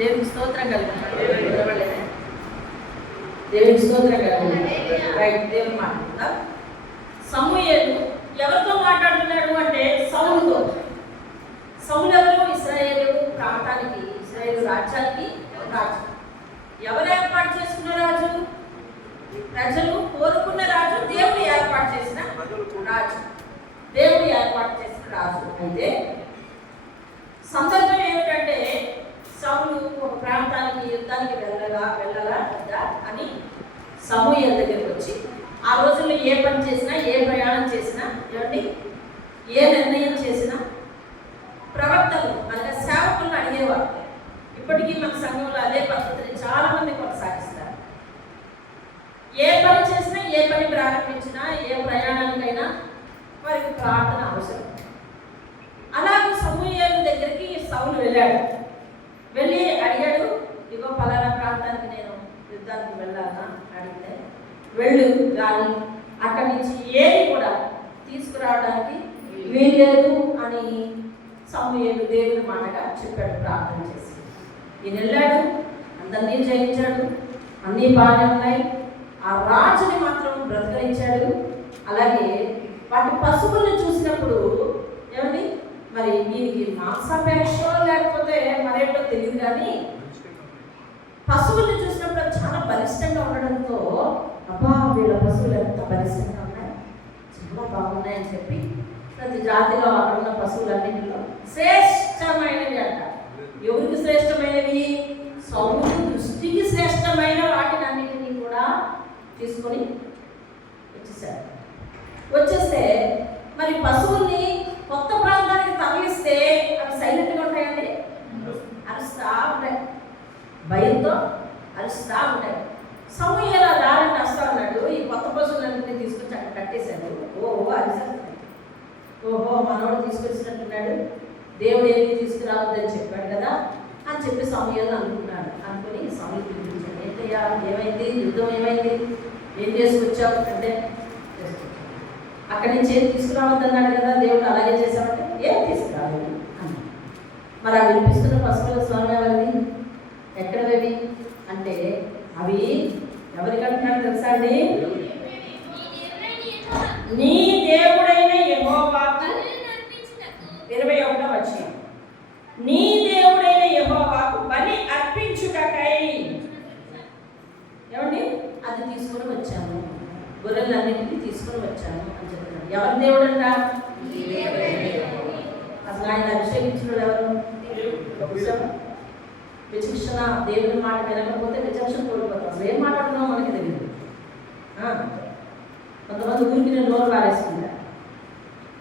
దేవునికి స్తోత్రం కలుగుతాడు. దేవునికి స్తోత్రం కలుగుతాడు. రైట్, దేవుని మాట్లాడుతున్నా. సమూయేలు ఎవరితో మాట్లాడుతున్నాడు అంటే సౌలుతో. సౌలు ఎవరు? ఇశ్రాయేలు ప్రాంతానికి, ఇశ్రాయేలు రాజ్యానికి రాజు. ఎవరు ఏర్పాటు చేసుకున్న రాజు? ప్రజలు కోరుకున్న రాజు, దేవుడు ఏర్పాటు చేసిన రాజు, దేవుడు ఏర్పాటు చేసిన రాజు. అయితే సందర్భం ఏమిటంటే సౌలు ఒక ప్రాంతానికి యుద్ధానికి వెళ్ళలా వద్దా అని సమూయేలు దగ్గరికి వచ్చి, ఆ రోజుల్లో ఏ పని చేసినా, ఏ ప్రయాణం చేసినా, ఏమండి ఏ నిర్ణయం చేసినా ప్రవక్తలు అనగా సేవకులను అడిగేవారు. ఇప్పటికీ మన సంఘంలో అదే పద్ధతిని చాలా మంది కొనసాగిస్తారు. ఏ పని చేసినా, ఏ పని ప్రారంభించినా, ఏ ప్రయాణానికైనా వారికి ప్రార్థన అవసరం. అలాగే సమూయేలు దగ్గరికి సౌలు వెళ్ళాడు. వెళ్ళి అడిగాడు, ఇగో పలానా ప్రాంతానికి నేను యుద్ధానికి వెళ్ళాలా అడిగితే, వెళ్ళు కానీ అక్కడి నుంచి ఏది కూడా తీసుకురావడానికి వీల్లేదు అని సమూయేలు దేవుని మాటగా చెప్పాడు ప్రార్థన చేసి. ఈయన వెళ్ళాడు, అందరినీ జయించాడు, అన్నీ బాగానే ఉన్నాయి. ఆ రాజుని మాత్రం బ్రతకరించాడు. అలాగే వాటి పశువులను చూసినప్పుడు ఏమండి మరి దీనికి మాంసాపేక్ష లేకపోతే మరేంటో తెలియదు, కానీ పశువుల్ని చూసినప్పుడు చాలా బలిష్టంగా ఉండడంతో అబ్బా వీళ్ళ పశువులు ఎంత బలిష్టంగా ఉన్నాయి, చాలా బాగున్నాయని చెప్పి ప్రతి జాతిలో అక్కడ ఉన్న పశువులన్నింటిలో శ్రేష్టమైనవి అంట. ఎవరికి శ్రేష్టమైనవి? సౌలు దృష్టికి శ్రేష్టమైన వాటిని అన్నింటినీ కూడా తీసుకొని వచ్చేసారు. వచ్చేస్తే మరి పశువుల్ని కొత్త ప్రాంతానికి తరలిస్తే అవి సైలెంట్గా ఉంటాయండి, అరుస్తా ఉంటాయి, భయంతో అరుస్తా ఉంటాయి. సమూయేలు దారిని వస్తా ఉన్నాడు, ఈ కొత్త పశువులన్నింటినీ తీసుకొచ్చి అక్కడ కట్టేశాడు. ఓహో అరిసెలు, ఓహో మనోడు తీసుకొచ్చినట్టున్నాడు, దేవుడు ఏమీ తీసుకురావద్దని చెప్పాడు కదా అని చెప్పి సమూయేలు అనుకున్నాడు. అనుకుని సమూయేలు పిలిపించాడు. ఏంటయ్యా ఏమైంది, యుద్ధం ఏమైంది, ఏం చేసుకొచ్చావు అంటే, అక్కడి నుంచి ఏం తీసుకురావద్దన్నాడు కదా దేవుడు, అలాగే చేశామంటే ఏం తీసుకురావాలి అని. మరి ఆ వినిపిస్తున్న పశువుల స్వరం ఎవరిది, ఎక్కడవి అంటే అవి ఎవరికంటున్నాడు తెలుసా అండి? నీ దేవుడైన యెహోవాకు, 21వ వచనం, నీ దేవుడైన యెహోవాకు బలి అర్పించుటకై ఏమండి అది తీసుకొని వచ్చాను, గొర్రెలన్నింటినీ తీసుకొని వచ్చాను అని చెప్తున్నాడు. ఎవరి దేవుడు అంట? అసలు ఆయన అభిషేకించిన ఎవరు? విచక్షణ, దేవుని మాట వినకపోతే విచక్షణ కోల్పోతాం. అసలు ఏం మాట్లాడుతున్నామో మనకి తెలియదు. కొంతమంది ఊరికి నేను నోరు పారేసుకుంటారు,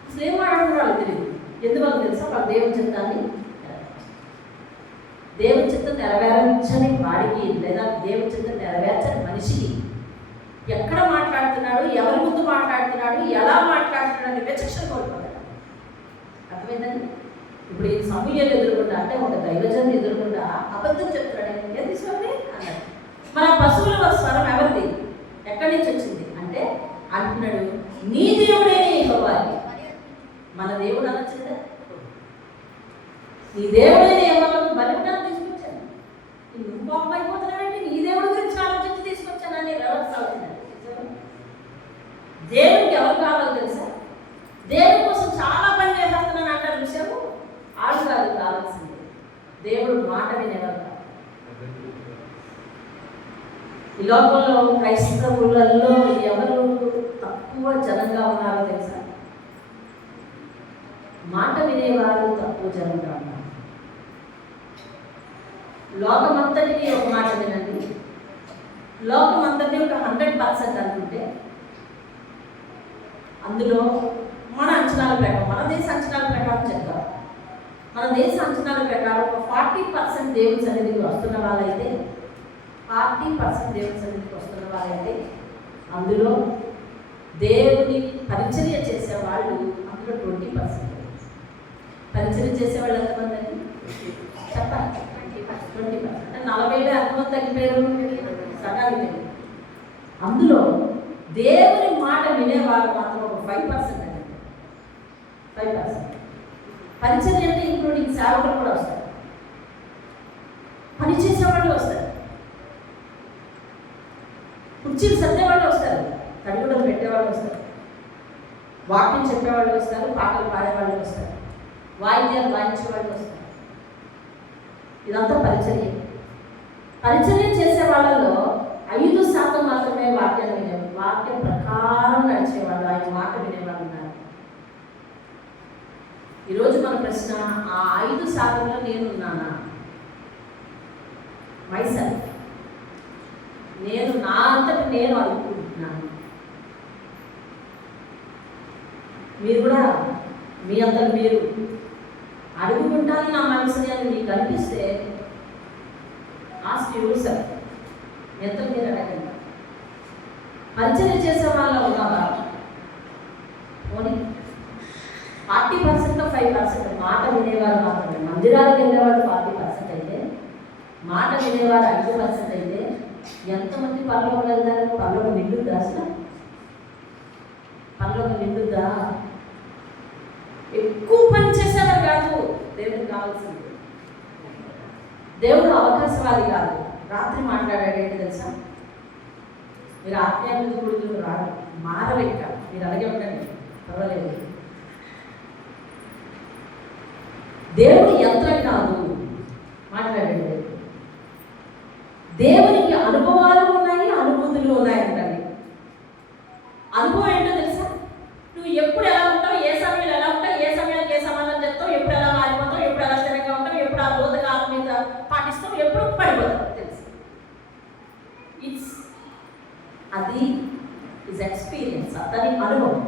అసలు ఏం మాట్లాడుతున్నా వాళ్ళకి తెలియదు. ఎందువల్ల తెలుసా? వాళ్ళ దేవుని చిత్తాన్ని, దేవుని చిత్తం నెరవేర్చని వాడికి లేదా దేవుని చిత్తం నెరవేర్చని మనిషికి ఎక్కడ మాట్లాడుతున్నాడు, ఎవరి ముందు మాట్లాడుతున్నాడు, ఎలా మాట్లాడుతున్నాడు విచక్షణ కోల్పోతాడు. అర్థమైందండి? ఇప్పుడు ఈ సమూయేలు ఎదురుకుండా అంటే ఒక దైవజన్ ఎదురుకుండా అబద్ధం చెప్తున్నాడు. ఏది స్వామి అన్నాడు. మన పశువుల స్వరం ఎవరిది, ఎక్కడి నుంచి వచ్చింది అంటే అంటున్నాడు, నీ దేవుడే యెహోవా. మన దేవుడు అనొచ్చిందా? నీ దేవుడే యెహోవాను బలిపీఠాన్ని తీసుకొచ్చాను. నువ్వు కోపం అయిపోతున్నావంటే నీ దేవుడి గురించి ఆలోచించి తీసుకొచ్చానని రెవెన్స్ అవుతున్నాడు. దేవుడికి ఎవరు కావాలి తెలుసా? దేవుడి కోసం చాలా పని చేస్తున్నాను అంటారు విషయము. ఆడు కాదు కావాల్సింది, దేవుడు మాట వినేవారు. ఈ లోకంలో క్రైస్తవులలో ఎవరు తక్కువ జనంగా ఉన్నారో తెలుసా? మాట వినేవారు తక్కువ జనంగా ఉన్నారు. లోకమంతటిని ఒక మాట వినండి, లోకమంతటిని ఒక 100% అనుకుంటే అందులో మన అంచనాల ప్రకారం, మన దేశ అంచనాల ప్రకారం చెప్తారు. మన దేశ అంచనాల ప్రకారం ఒక 40% దేవుని సన్నిధికి వస్తున్న వాళ్ళైతే, 40% దేవుని సన్నిధికి వస్తున్న వాళ్ళైతే అందులో దేవుని పరిచర్య చేసేవాళ్ళు అందులో 20%. పరిచర్య చేసేవాళ్ళు ఎంతమంది అండి చెప్పాలి? 20%. అంటే 40,000 ఎంతమంది తగ్గిపోయారు? సగానికి. అందులో దేవుని మాట వినేవాళ్ళు మాత్రం ఒక 5% అండి. 5%. పరిచర్య అంటే ఇంక్లూడింగ్ సేవకులు కూడా వస్తారు. పని చేసేవాళ్ళు వస్తారు, కుర్చీలు సర్దేవాళ్ళు వస్తారు, తడిగుడ్డలు పెట్టేవాళ్ళు వస్తారు, వాక్యం చెప్పేవాళ్ళు వస్తారు, పాటలు పాడేవాళ్ళు వస్తారు, వాయిద్యాలు వాయించేవాళ్ళు వస్తారు. ఇదంతా పరిచర్య. పరిచర్య చేసే వాళ్ళలో 5% మాత్రమే వాక్యాన్ని వినేవాళ్ళు, వాక్యం ప్రకారం నడిచేవాళ్ళు, ఆయన మాట వినేవాళ్ళు ఉన్నారు. ఈరోజు మన ప్రశ్న, ఆ 5%లో నేనున్నానా? మైసెల్ఫ్, నేను నా అంతటి నేను అనుకుంటున్నాను. మీరు కూడా మీ అంతటి మీరు అడుగుకుంటాను నా మనసుని అని మీకు కనిపిస్తే ఆస్క్ యువర్ సెల్ఫ్, ఎంత మీరు అడగండి. పరిచర్య చేసే వాళ్ళ ఉన్నారా? ఓన్లీ 40% 5% మాట వినేవారు మాత్రమే. మందిరాలకు వెళ్ళేవాళ్ళు 40% అయితే, మాట వినేవారు 5% అయితే ఎంతమంది పరలోకి వెళ్తారు? పరలోకి నిండుద్దా? అసలు పరలోకి నిండుద్దా? ఎక్కువ పని చేసేవారు కాదు దేవుడికి కావాల్సింది. దేవుడు అవకాశవాది కాదు. రాత్రి మాట్లాడాడు ఏంటి తెలుసా? మీరు ఆత్మీయంగా కూడుకుని రాడు, మారవేక మీరు అలాగే ఉండండి, పర్వాలేదు. దేవుడు యంత్రం కాదు, మాట్లాడండి. దేవునికి అనుభవాలు ఉన్నాయి, అనుభూతులు ఉన్నాయంటండి. అనుభవం ఏంటో తెలుసా? నువ్వు ఎప్పుడు ఎలా ఉంటావు, ఏ సమయంలో ఎలా ఉంటావు, ఏ సమయానికి ఏ సమాధానం చెప్తావు, ఎప్పుడు ఎలా మారిపోతావు, ఎప్పుడు ఎలా స్థిరంగా ఉంటావు, ఎప్పుడు ఆ బోధకాల మీద పాటిస్తావు, ఎప్పుడు పడిపోతావు తెలుసు. అది ఇస్ ఎక్స్పీరియన్స్, అతని అనుభవం.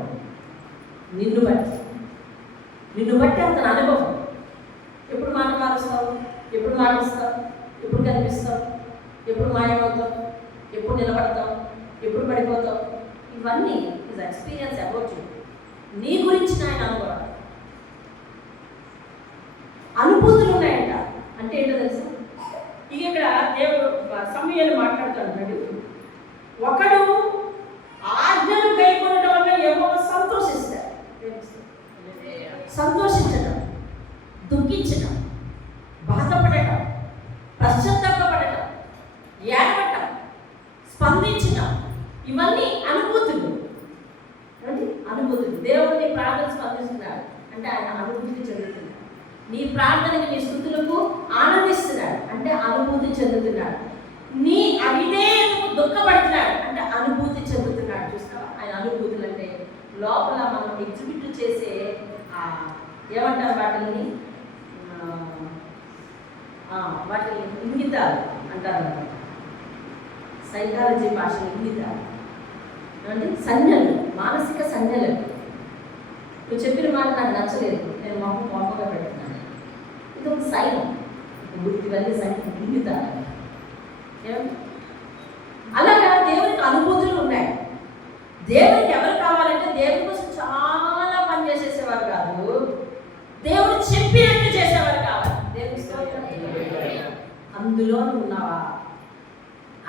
నిన్ను బట్టి అతని అనుభవం. ఎప్పుడు మాట మారుస్తావు, ఎప్పుడు మాటిస్తావు, ఎప్పుడు కనిపిస్తావు, ఎప్పుడు మాయమవుతావు, ఎప్పుడు నిలబడతావు, ఎప్పుడు పడిపోతావు, ఇవన్నీ ఇస్ ఎక్స్పీరియన్స్ అబౌట్ యూ. నీ గురించి ఆయన అనుభవం, అనుభూతులు ఉన్నాయంట. అంటే ఏంటో తెలుసా? ఇక ఇక్కడ దేవుడు సమూయేలు మాట్లాడుతున్నాడు. ఒకడు ఆజ్ఞలు కైకొనడం వల్ల యెహోవా సంతోషిస్తాడు. సంతోషించడం, దుఃఖించడం, బాధపడటం, పశ్చాత్తాపపడటం, ఏడవటం, స్పందించడం, ఇవన్నీ అనుభూతులు. అనుభూతులు. దేవుడిని ప్రార్థన స్పందిస్తున్నాడు అంటే ఆయన అనుభూతి చెందుతున్నాడు. నీ ప్రార్థనకి, నీ స్థుతులకు ఆనందిస్తున్నాడు అంటే అనుభూతి చెందుతున్నాడు. నీ అవిధేయతకు దుఃఖపడుతున్నాడు అంటే అనుభూతి చెందుతున్నాడు. చూస్తావా? ఆయన అనుభూతులు అంటే లోపల మనం ఎగ్జిబిట్ చేసే ఏమంటారు వాటిని, వాటిని ఇంగితాలు అంటారు, సైకాలజీ భాష ఇంగితాలు అంటే సంజ్ఞలు, మానసిక సంజ్ఞలు. నువ్వు చెప్పిన మాట నాకు నచ్చలేదు, నేను మొహంగా పెడుతున్నాను, ఇది ఒక సైన్. ఇవన్నీ సైన్ ఇంగితాలు. అలాగా దేవునికి అనుభూతులు ఉన్నాయి. దేవునికి ఎవరు కావాలంటే దేవుని కోసం చాలా పని చేసేసేవారు కాదు, దేవుడు చెప్పినట్టు చేసేవారు కావాలి. దేవుని అందులో ఉన్నావా?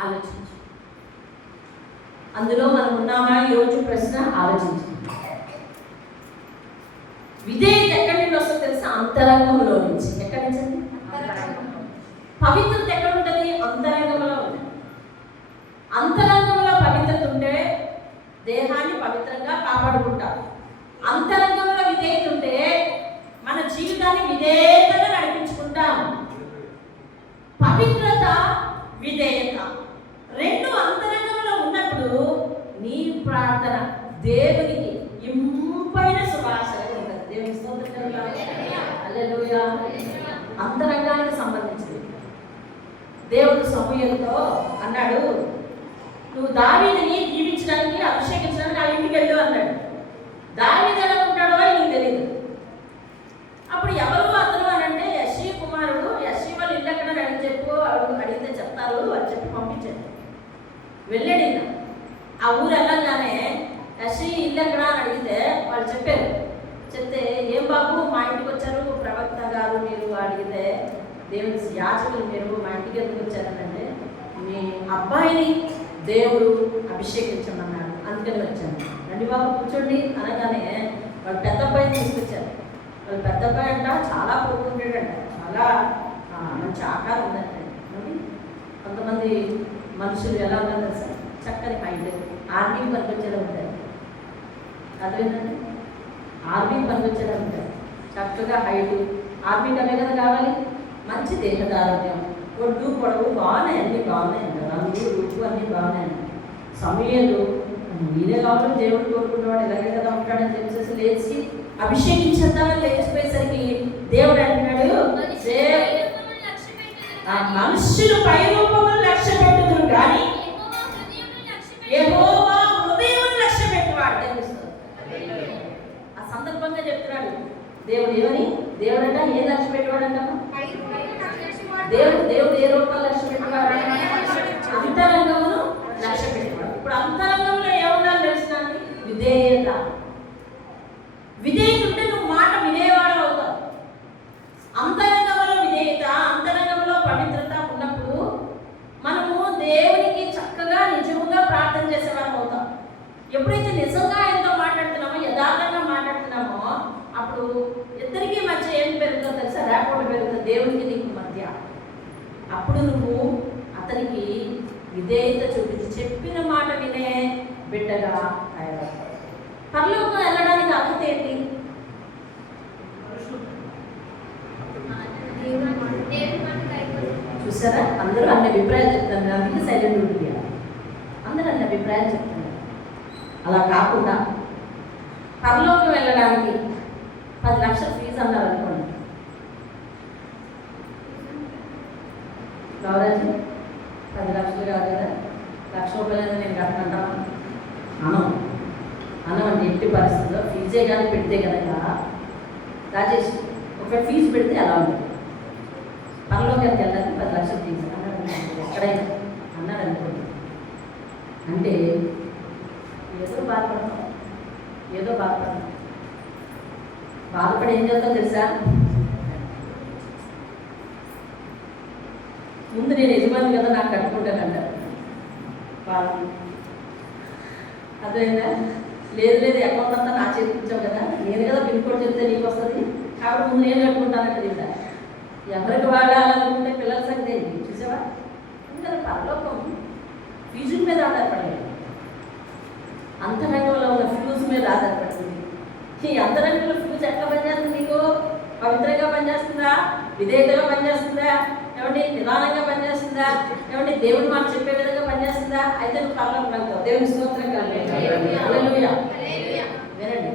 ఆలోచించు. అందులో మనం ఉన్నామా? ఈరోజు ప్రశ్న ఆలోచించు. విధేయత ఎక్కడి నుండి వస్తుందో తెలుసా? అంతరంగంలో నుంచి. ఎక్కడి నుంచి? పవిత్రత ఎక్కడ ఉంటుంది? అంతరంగంలో ఉంటుంది. అంతరంగంలో పవిత్రత ఉంటే దేహాన్ని పవిత్రంగా కాపాడుకుంటాం. అంతరంగంలో విధేయత ఉంటే మన జీవితాన్ని విధేయతగా నడిపించుకుంటాం. పవిత్రత, విధేయత రెండు అంతరంగంలో ఉన్నప్పుడు నీ ప్రార్థన దేవునికి ఇంపైన సువాసన ఉంటుంది. దేవుని స్తోత్రం. హల్లెలూయా. అంతరంగానికి సంబంధించింది. దేవుడు సమూయేలుతో అన్నాడు, నువ్వు దావీదుని దీవించడానికి, అభిషేకించడానికి ఆ ఇంటికి వెళ్ళు అన్నాడు. దావీదు ఎలా ఉంటాడో నీకు తెలియదు. అప్పుడు ఎవరు అతను అని అంటే యెష్షీ కుమారుడు, యెష్షీ వాళ్ళు ఇల్లు ఎక్కడ అని చెప్పు, అడిగితే చెప్తారు అని చెప్పి పంపించాడు. వెళ్ళాడు. ఆ ఊరు వెళ్ళగానే యెష్షీ ఇల్లు ఎక్కడ అని అడిగితే వాళ్ళు చెప్పారు. చెప్తే ఏం బాబు మా ఇంటికి వచ్చారు, ప్రవక్త గారు మీరు అడిగితే దేవుని యాజకులు మీరు మా ఇంటికి ఎందుకు వచ్చారంటే మీ అబ్బాయిని దేవుడు అభిషేకించమన్నాడు, అందుకని వచ్చాను. రండి బాబు కూర్చోండి అనగానే వాళ్ళు పెద్ద అబ్బాయిని తీసుకొచ్చారు. వాళ్ళు పెద్ద అబ్బాయి అంట చాలా పొడుగుంటాడంట, చాలా మంచి ఆకారం ఉందంటే కొంతమంది మనుషులు ఎలా ఉన్నారు తెలుసా, చక్కని హైట్, ఆర్మీ పనికొచ్చేలా ఉంటారు. అదేంటంటే ఆర్మీ పనికొచ్చేలా ఉంటారు, చక్కగా హైట్. ఆర్మీకి అవే కదా కావాలి, మంచి దేహదారోగ్యం, ఒడ్డు పొడవు బాగున్నాయి, అన్నీ బాగున్నాయండి, రంగు రూపు అన్నీ బాగున్నాయండి. సమయాలు మీరే కావాలి, దేవుడు కోరుకున్నవాడు ఇలాగే కదా ఉంటాడని చెప్పేసి లేచి అభిషేకించేద్దామని లేచిపోయేసరికి దేవుడు అంటున్నాడు, మనుషులు పై రూపమును లక్ష్య పెట్టుదురు కానీ యెహోవా హృదయమును లక్ష్య పెట్టువాడు. ఆ సందర్భంగా చెప్తున్నాడు దేవుడు ఏమని, దేవుడు అంటే ఏ లక్ష్య పెట్టువాడంటాము, దేవుడు ఏ రూపాలు లక్ష్య పెట్టువాడు, అంతరంగమును లక్ష్య పెట్టువాడు. ఇప్పుడు అంతరంగంలో ఏముండాలి తెలుసునండి, విధేయత. విధేయత ఉంటే నువ్వు మాట వినేవాడు అవుతావు. అంతరంగంలో విధేయత, అంతరంగంలో పవిత్రత ఉన్నప్పుడు మనము దేవునికి చక్కగా నిజంగా ప్రార్థన చేసేవాళ్ళం అవుతాం. ఎప్పుడైతే నిజంగా ఎంతో మాట్లాడుతున్నామో, యథార్థంగా మాట్లాడుతున్నామో, అప్పుడు ఇద్దరికి మధ్య ఏం పెరుగుతుందో తెలుసా, రేపటి పెరుగుతుంది దేవునికి నీకు మధ్య. అప్పుడు నువ్వు అతనికి విధేయత చూపించి చెప్పిన మాట వినే బిడ్డగా తయారవుతావు. పరలోకం వెళ్ళడానికి అర్హత ఏంటి? చూసారా, అందరూ అన్ని అభిప్రాయాలు చెప్తున్నారు, అందుకే సైలెంట్ ఉంటుంది. అందరూ అన్ని అభిప్రాయాలు చెప్తున్నారు. అలా కాకుండా పరలోకం వెళ్ళడానికి 10 లక్షల ఫీజు అన్నారు అనుకోండి, గౌరాజు 10 లక్షలు కాదు కదా, ₹1,00,000 నేను కట్టనంటాను అన్నమండి. ఎట్టి పరిస్థితుల్లో ఫీజే కానీ పెడితే కనుక రాజేష్ ఒక ఫీజు పెడితే అలా ఉంటుంది. పరలోకానికి వెళ్ళడానికి 10 లక్షల ఫీజు అన్నాడు, ఎక్కడైనా అన్నాడు అనుకోండి. అంటే ఏదో బాధపడతాం. బాధపడి ఏం చేస్తాం తెలుసా, ముందు నేను యజమాని కదా నాకు కట్టుకుంటానంటారు వాళ్ళు. అదేనా, లేదు అకౌంట్ అంతా నా చేతికిచ్చావు కదా, నేను కదా పిన్ కోడ్ చెప్తే నీకు వస్తుంది కాబట్టి ముందు నేను కట్టుకుంటానంటే తింటా. ఎవరికి వాడాలనుకుంటే పిల్లల సంగతి ఏంటి చూసావా. ఎందుకంటే పరలోకం ఫీజుల మీద ఆధారపడలేదు, అంతరంగంలో ఉన్న ఫ్యూజ్ మీద ఆధారపడుతుంది. ఈ అంతరంగంలో ఫ్యూజ్ ఎట్లా పనిచేస్తుంది, నీకు పవిత్రంగా పనిచేస్తుందా, విధేయతగా పనిచేస్తుందా, ఏమంటే నిదానంగా పనిచేస్తుందా, ఏమంటే దేవుడి మాట చెప్పే విధంగా పనిచేస్తుందా, అయితే నువ్వు పరలోకం వెళ్తావు. దేవుని స్తోత్రం హల్లెలూయా. వినండి,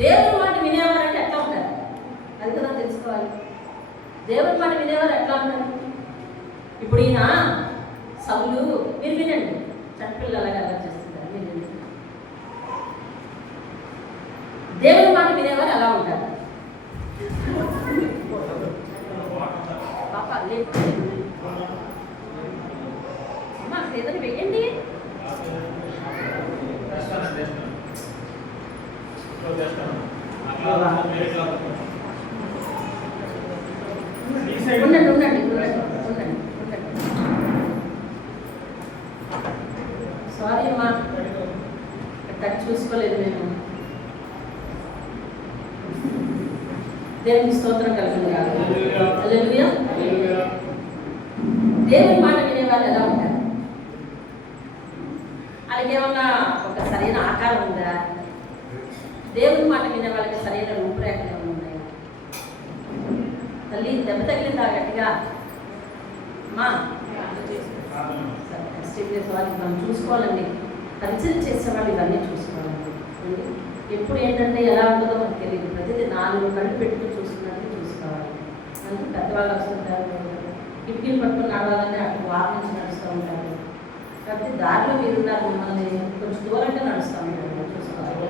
దేవుడి మాట వినేవారంటే ఎట్లా ఉంటారు అది కదా తెలుసుకోవాలి. దేవుడి మాట వినేవారు ఎట్లా ఉంటారు? ఇప్పుడు ఈయన సౌలు, మీరు వినండి, చట్టపిల్లలాగా అలా చేస్తుంటారు, మీరు వినండి. దేవుడి మాట వినేవారు ఎలా ఉంటారు? పాప అమ్మా ఏదైనా వెయ్యండి. ఉండండి. సారీ అమ్మా, టచ్ చూసుకోలేదు మేము. దేవునికి స్తోత్రం కలుగుతుంది కాదు. హల్లెలూయా. దేవుని మాట వినే వాళ్ళు ఎలా ఉంటారు? వాళ్ళకి ఏమన్నా ఒక సరైన ఆకారం ఉందా? దేవుని మాట వినే వాళ్ళకి సరైన రూపురేఖలు ఏమైనా ఉన్నాయా? తల్లి దెబ్బ తగిలిందా గట్టిగా? అమ్మా వాళ్ళకి మనం చూసుకోవాలండి, పరిచయం చేసేవాళ్ళు ఇవన్నీ చూసుకోవాలండి. ఎప్పుడు ఏంటంటే ఎలా ఉంటుందో మనకు తెలియదు. ప్రతిదీ 4 కళ్ళు పెట్టుకుని చూసుకున్నట్టు చూసుకోవాలి. అందుకే పెద్దవాళ్ళు వస్తుంటారు, కిటికీలు పట్టుకుని నడవాలని అటు వారి నుంచి నడుస్తూ ఉంటారు. కాబట్టి దారిలో మీరున్నారు, మిమ్మల్ని కొంచెం దూరంగా నడుస్తూ ఉంటారు, చూసుకోవాలి.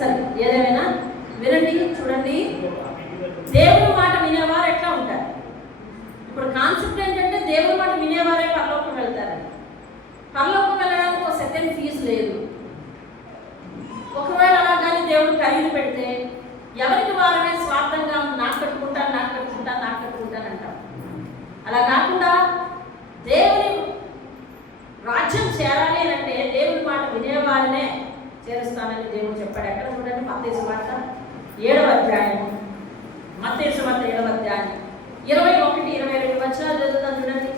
సరే, ఏదేమైనా వినండి, చూడండి, దేవుని మాట వినేవారు ఎట్లా ఉంటారు? ఇప్పుడు కాన్సెప్ట్ ఏంటంటే దేవుని మాట వినేవారే పరలోకం వెళ్తారు. పరలోకం వెళ్ళడానికి ఒక సెకండ్ ఫీజు లేదు. ఒకవేళ అలా కానీ దేవుడు ఖరీదు పెడితే ఎవరికి వారమే స్వార్థంగా నాకు కట్టుకుంటాను అంటాం. అలా కాకుండా దేవుని రాజ్యం చేరాలి అంటే దేవుని మాట వినేవారినే చేరుస్తానని దేవుడు చెప్పాడు. ఎక్కడ చూడండి, మత్తయి సువార్త 7వ అధ్యాయం, మత్తయి సువార్త 7వ అధ్యాయం 21-22 వచనాలు చదువుతాను చూడండి.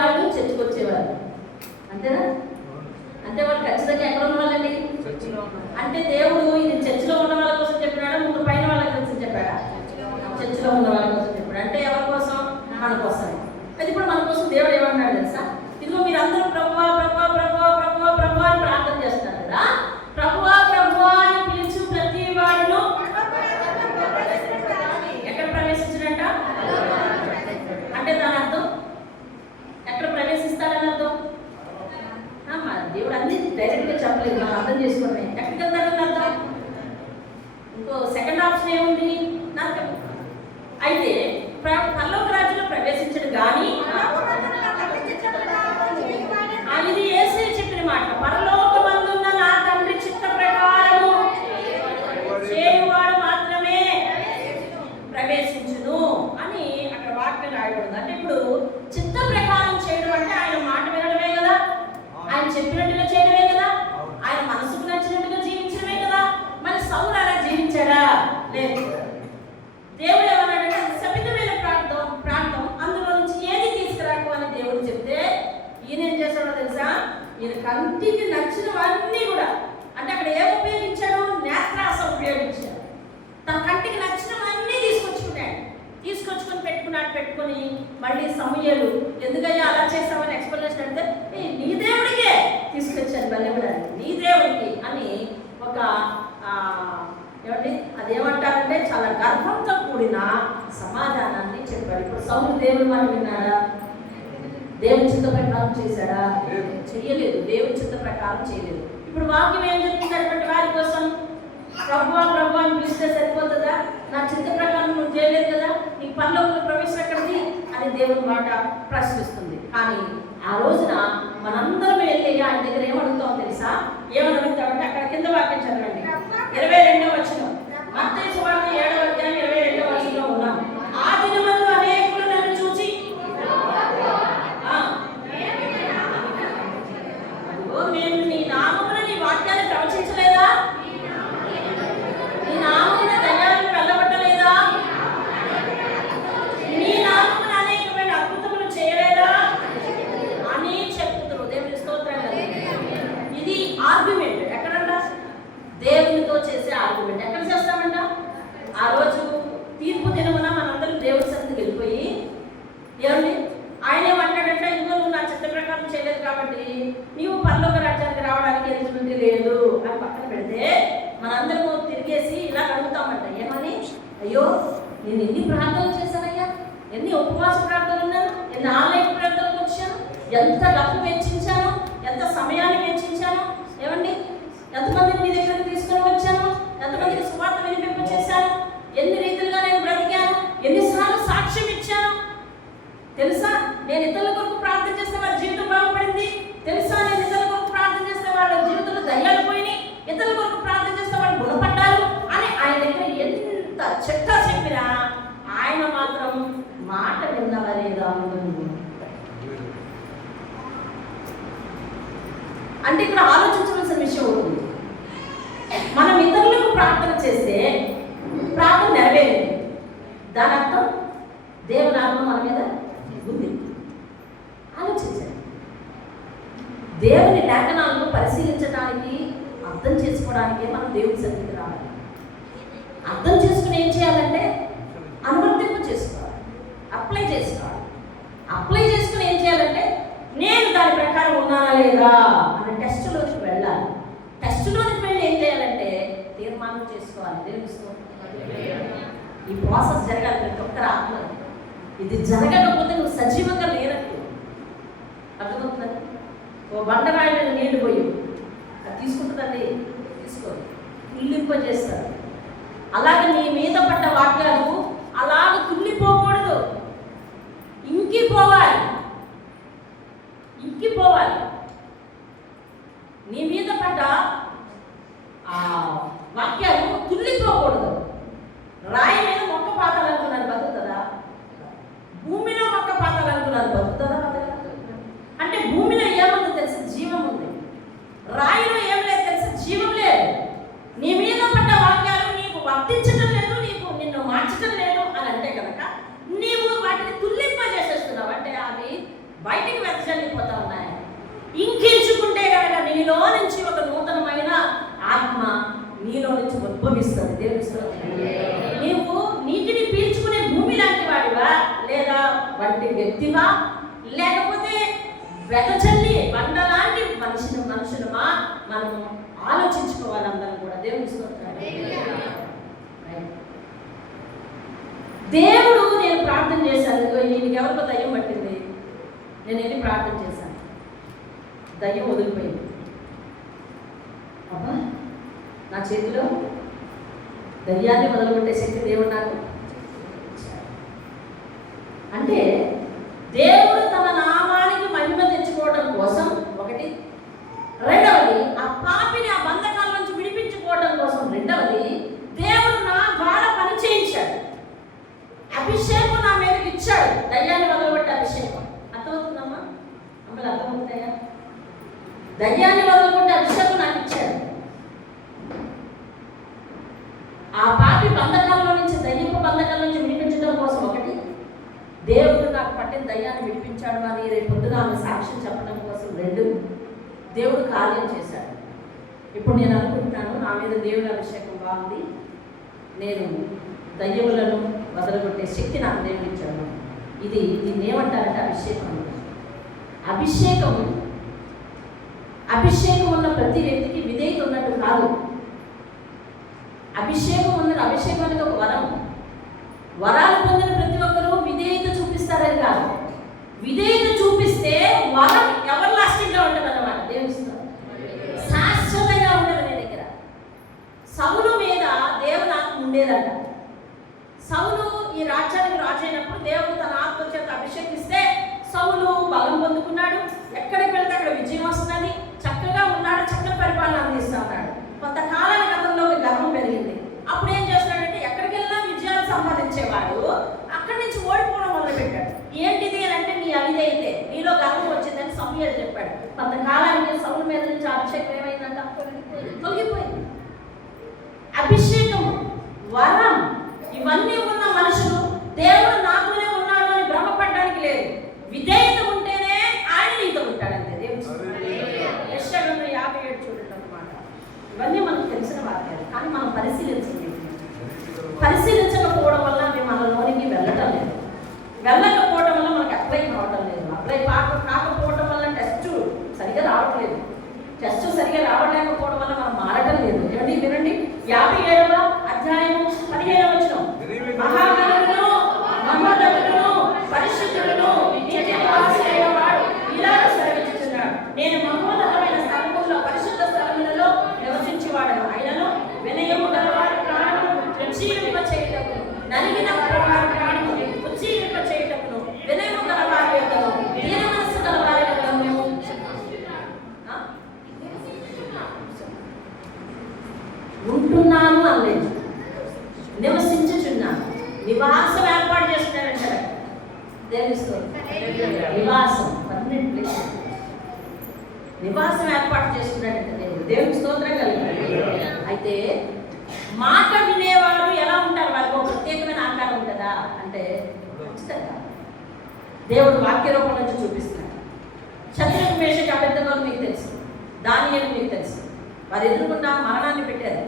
వాళ్ళు చర్చికి వచ్చేవారు, అంతేనా? అంటే వాళ్ళు ఖచ్చితంగా ఎక్కడ ఉన్న వాళ్ళండి? అంటే దేవుడు ఇది చర్చిలో ఉన్న వాళ్ళ కోసం చెప్పాడా, ముందు పైన వాళ్ళ కోసం చెప్పాడా? చర్చిలో ఉన్న వాళ్ళ కోసం చెప్పాడు. అంటే ఎవరి కోసం? మన కోసమే. అయితే ఇప్పుడు మన కోసం దేవుడు ఏమన్నాడు తెలుసా? ఇదిగో మీరు అందరూ ప్రభువా ప్రభువా ప్రభువా ప్రభువా ప్రభువా అని ప్రార్థన చేస్తారు కదా, ప్రభువా ప్రభువా అని పిలిచి ప్రతి వాడును ఎక్కడ ప్రవేశించినట్ట? అంటే దాని అర్థం ఎక్కడ ప్రవేశిస్తాడని అర్థం? దేవుడు అన్ని డైరెక్ట్ గా చెప్పలేదు, మనం అర్థం చేసుకోవడమే. ఎక్కడికి వెళ్తాడని అర్థం? ఇంకో సెకండ్ ఆప్షన్ ఏముంది? నరకం. అయితే పరలోక రాజ్యంలో ప్రవేశించడు కానీ ఇది యేసయ్య చెప్పిన మాట, పరలోకమందున్న నా తండ్రి చిత్త ప్రకారము చేయువాడు మాత్రమే ప్రవేశించును అని అక్కడ వాక్యం రాయబడింది. అంటే ఇప్పుడు చిత్త ప్రకారం చేయడం అంటే ఆయన మాట వినడమే కదా, ఆయన చెప్పినట్టుగా చేయడమే కదా, ఆయన మనసుకు నచ్చినట్టుగా జీవించడమే కదా. మరి సౌలు అలా జీవించాడా? లేదు. దేవుడు ఏమన్నాడంటే శపితమైన ప్రాంతం అందులో నుంచి ఏది తీసుకురాకు అని దేవుడు చెప్తే ఈయన ఏం చేస్తాడో తెలుసా? ఈయన కంటికి నచ్చినవన్నీ కూడా, అంటే అక్కడ ఏం ఉపయోగించాడు? నేత్రాసం ఉపయోగించాడు. తన కంటికి నచ్చినవన్నీ తీసుకొచ్చుకొని పెట్టుకొని మళ్ళీ సమూయేలు ఎందుకయ్యా అలా చేస్తామని ఎక్స్ప్లెనేషన్ అంటే నీ దేవుడికే తీసుకొచ్చాను, బలెవడాన్ని నీ దేవుడికి అని ఒక ఏమండి అదేమంటారంటే చాలా గర్వంతో కూడిన సమాధానాన్ని చెప్పాడు. ఇప్పుడు సౌలు దేవుని మాట విన్నాడా? దేవుని చిత్త ప్రకారం చేశాడా? చేయలేదు. దేవుని చిత్త ప్రకారం చేయలేదు. ఇప్పుడు వాక్యం ఏం చెప్తున్నటువంటి వారి కోసం ప్రభువా ప్రభు అని పిలిస్తే సరిపోతుందా? నా చిత్త ప్రకారం నువ్వు చేయలేదు కదా, నీకు పరలోకంలో ప్రవేశం ఎక్కడిది అని దేవుని మాట ప్రశ్నిస్తుంది. కానీ ఆ రోజున మనందరం వెళ్ళి ఆయన దగ్గర ఏమడుగుతామో తెలుసా? ఏమని అడుగుతామంటే అక్కడ కింద వాక్యం చదవండి, 22వ వచనం, మత్తయి సువార్త 7వ అధ్యాయం 22వ వచనంలో ఉన్నాం. ఆ దినమందు అనేకులు నన్ను చూచి నేను నీ నామమున నీ వాక్యాన్ని ప్రవచించలేదా, నీ నామమున దయ్యాలను వెళ్ళగొట్టలేదా, నీ నామమున అనేకమైన అద్భుతములు చేయలేదా అని చెప్తున్నారు. దేవుని స్తోత్రం. ఇది ఆర్గ్యుమెంట్. ఎక్కడంట? దేవునితో చేసే ఆర్గ్యుమెంట్. ఎక్కడ చేస్తామంట? ఆ రోజు తీర్పు దినమున మనందరం దేవుడి సన్నిధికి వెళ్ళిపోయి ఏమండి ఆయన ఏమంటాడంటే ఇంకో నువ్వు నా చిత్త ప్రకారం చేయలేదు కాబట్టి నీవు పరలోక రాజ్యానికి రావడానికి ఎలిజిబిలిటీ లేదు అని పక్కన పెడితే మనందరము తిరిగేసి ఇలా అడుగుతామంట. ఏమని? అయ్యో నేను ఎన్ని ప్రార్థనలు చేశానయ్యా, ఎన్ని ఉపవాస ప్రార్థనలు ఉన్నాను, ఎన్ని ఆన్లైన్ ప్రార్థనలు వచ్చాను, ఎంత డబ్బు వెచ్చించాను, ఎంత సమయాన్ని వెచ్చించాను, ఏమండి ఎంతమందిని మీ దగ్గరకు తీసుకొని వచ్చాను, ఎంతమందికి సువార్త వినిపింప చేశాను, ఎన్ని రీతిలుగా నేను బ్రతికాను, ఎన్నిసార్లు సాక్ష్యం ఇచ్చాను తెలుసా? నేను ఇతరుల కొరకు ప్రార్థన చేస్తే వాళ్ళ జీవితం బాగుపడింది తెలుసా? నేను ఇతరుల కొరకు ప్రార్థన చేస్తే వాళ్ళ జీవితంలో దయ్యాలు పోయినాయి, ఇతరుల కొరకు ప్రార్థన చేస్తే వాళ్ళు గుణపడ్డారు అని ఆయన దగ్గర ఎంత చెట్టా చెప్పినా ఆయన మాత్రం మాట విన్నవా లేదా అంటే ఇక్కడ ఆలోచించవలసిన విషయం ఉంటుంది. మనం ఇతరులకు ప్రార్థన చేస్తే ప్రార్థన నెరవేరేది, దాని అర్థం దేవుని ఆత్మ మన మీద ఉంది. ఆలోచించండి. దేవుని లేఖనాలను పరిశీలించడానికి, అర్థం చేసుకోవడానికే మనం దేవుని సన్నిధికి రావాలి. అర్థం చేసుకుని ఏం చేయాలంటే అనువర్తింప చేసుకోవాలి, అప్లై చేసుకోవాలి. అప్లై చేసుకుని ఏం చేయాలంటే నేను దాని ప్రకారం ఉన్నానా లేదా అనే టెస్ట్లోకి వెళ్ళాలి. టెస్ట్లోకి వెళ్ళి ఏం చేయాలంటే తీర్మానం చేసుకోవాలి. దేవుని ఈ ప్రాసెస్ జరగాలి ప్రతి ఒక్కరి ఆత్మ. ఇది జరగకపోతే నువ్వు సజీవంగా లేనట్టు. అర్థమవుతుందండి? ఓ బండరాయి మీద నీళ్లు పోయి అది తీసుకుంటుందండి, తీసుకోవాలి, కుళ్ళింపజేస్తారు. అలాగే నీ మీద పడ్డ వాక్యాలు అలాగ కుళ్ళిపోకూడదు, ఇంకిపోవాలి. నీ మీద పడ్డ ఆ వాక్యాలు తుల్లిపోకూడదు. రాయి మీద మొక్క పాతాలనుకున్నాను, బతుకుతుందా? భూమిలో మొక్క పాతాలనుకున్నాను, బతుకుతుందా? అంటే భూమిలో ఏముందో తెలిసి జీవం ఉంది, రాయిలో ఏం లేదు తెలిసి జీవం లేదు. నీ మీద పడ్డ వాక్యాలు నీకు వర్తించడం లేదు, నిన్ను మార్చడం లేదు అని అంటే కనుక నీవు వాటిని తుల్లింపజేసేస్తున్నావు. అంటే అవి బయటికి వెదజల్లిపోతా ఉన్నాయి. ఇంకించుకుంటే కనుక నీలో నుంచి ఒక నూతనమైన ఆత్మ నీలో నుంచి ఉద్భవిస్తుంది. దేవుని నీవు నీటిని పీల్చుకునే భూమి లాంటి వాడివా, లేదా వంటి వ్యక్తివా, లేకపోతే వెదజల్లి బండ లాంటి మనుషులమా? మనము ఆలోచించుకోవాలి అందరం కూడా. దేవుని దేవుడు నేను ప్రార్థన చేశాను, ఈయనకి ఎవరికో దయ్యం పట్టింది, నేను వెళ్ళి ప్రార్థన చేశాను, దయ్యం వదిలిపోయింది. అబ్బా, నా చేతిలో దయ్యాన్ని మొదలుపెట్టే శక్తి దేవుడు నాకు. అంటే దేవుడు తన నామానికి మహిమ తెచ్చుకోవడం కోసం ఒకటి, రెండవది ఆ పాపిని ఆ బంధకాల నుంచి విడిపించుకోవడం కోసం రెండవది, దేవుడు నా ద్వారా పని చేయించాడు. అభిషేకం నా మీదకి ఇచ్చాడు, దయ్యాన్ని మొదలుపెట్టే అభిషేకం. అర్థమవుతుందమ్మా? అమ్మలు అర్థమవుతాయా? దయ్యాన్ని మొదలుపెట్టే అభిషేకం నాకు ఇచ్చాడు. ఆ పాపి బంధకాల్లో నుంచి, దయ్యపు బంధకాల నుంచి విడిపించడం కోసం ఒకటి, దేవుడు నాకు పట్టిన దయ్యాన్ని విడిపించాడు అని రేపు పొద్దున ఆమె సాక్ష్యం చెప్పడం కోసం రెండు, దేవుడు కార్యం చేశాడు. ఇప్పుడు నేను అనుకుంటున్నాను, నా మీద దేవుడి అభిషేకం బాగుంది, నేను దయ్యములను వదలగొట్టే శక్తి నాకు దేవుడు ఇచ్చాడు. దీన్ని ఏమంటారంటే అభిషేకం. అభిషేకం ఉన్న ప్రతి వ్యక్తికి విధేయత ఉన్నట్టు కాదు. అభిషేకం అనేది ఒక వరం. వరాలు పొందిన ప్రతి ఒక్కరూ విధేయత చూపిస్తారని కాదు. విధేయత చూపిస్తే వరం ఎవరు లాస్టింగ్గా ఉంటుంది అన్నమాట. దేవుని శాశ్వతంగా ఉంటుంది. నీ దగ్గర సౌలు మీద దేవుని ఆత్మ ఉండేదంట. సౌలు ఈ రాజ్యానికి రాజు అయినప్పుడు దేవుడు తన ఆత్మ చేత అభిషేకిస్తే సౌలు బలం పొందుకున్నాడు. ఎక్కడికి వెళ్తే అక్కడ విజయం వస్తున్నది, చక్కగా ఉన్నాడు, చక్కని పరిపాలన అందిస్తూ ఉన్నాడు. కొంతకాలానికి అతనిలో ఒక గర్వం పెరిగింది. అప్పుడు ఏం చేస్తున్నాడంటే ఎక్కడికి వెళ్ళినా విజయాలు సంపాదించేవాడు అక్కడి నుంచి ఓడిపోవడం మొదలుపెట్టాడు. ఏంటిది అని అంటే, నీ అవిధైతే నీలో గర్వం వచ్చిందని సమూయేలు చెప్పాడు. కొంతకాలానికి సౌలు మీద నుంచి అభిషేకం ఏమైందంట? తొలగిపోయింది. అభిషేకం, వరం ఇవన్నీ ఉన్న మనుషులు దేవుడు నాతోనే ఉన్నాడు అని భ్రమపడడానికి లేదు. విధేయత ఉంటేనే ఆయన నీతో ఉంటాడంతే. దేవుడు యెషయా 57 చూడండి అన్నమాట. ఇవన్నీ మనకు తెలిసిన వాక్యాలు, కానీ మనం పరిశీలించకపోవడం వల్ల మేము మనలోనికి వెళ్ళటం లేదు. వెళ్ళకపోవడం వల్ల మనకు అప్లై కావడం లేదు. అప్లై కాకపోవడం వల్ల టెస్ట్ సరిగా రావట్లేదు. టెస్ట్ సరిగా రావలేకపోవడం వల్ల మనం మారటం లేదు. ఏమండి వినండి, 57వ అధ్యాయము 15వ వచనం. మహాగణులను, మహోన్నతులను, పరిశుద్ధులను, నిత్యవాసుడైనవాడు ఇలాగ సెలవిస్తున్నాడు, నేను మహోన్నతమైన స్థలముల్లో, పరిశుద్ధ స్థలములలో నివసించేవాడను. ఆయనను వినయము గలవారి ప్రాణము ఉజ్జీవింప చేయుటకు, నలిగిన వారి ప్రాణము ఉజ్జీవింప చేయుటకు, వినయము గలవారి యొక్కను, దీన మనస్సు గలవారి యొక్కను ఉంటున్నాను అనలేదు, నివసించుచున్నాను. నివాసం ఏర్పాటు చేస్తున్నాడంటే నివాసం, పర్మనెంట్ ప్లేస్, నివాసం ఏర్పాటు చేసుకున్నాడంటే దేవుని స్తోత్రం కలిగి. అయితే మాట వినేవారు ఎలా ఉంటారు? వారికి ఒక ప్రత్యేకమైన ఆకారం ఉంటుందా అంటే ఖచ్చితంగా దేవుడు వాక్య రూపం నుంచి చూపిస్తున్నాడు. శత్రుఘ్న మేషకి అబద్ధంగా మీకు తెలుసు, దానియేలు మీకు తెలుసు. వారు ఎదుర్కొన్న మరణాన్ని పెట్టారు.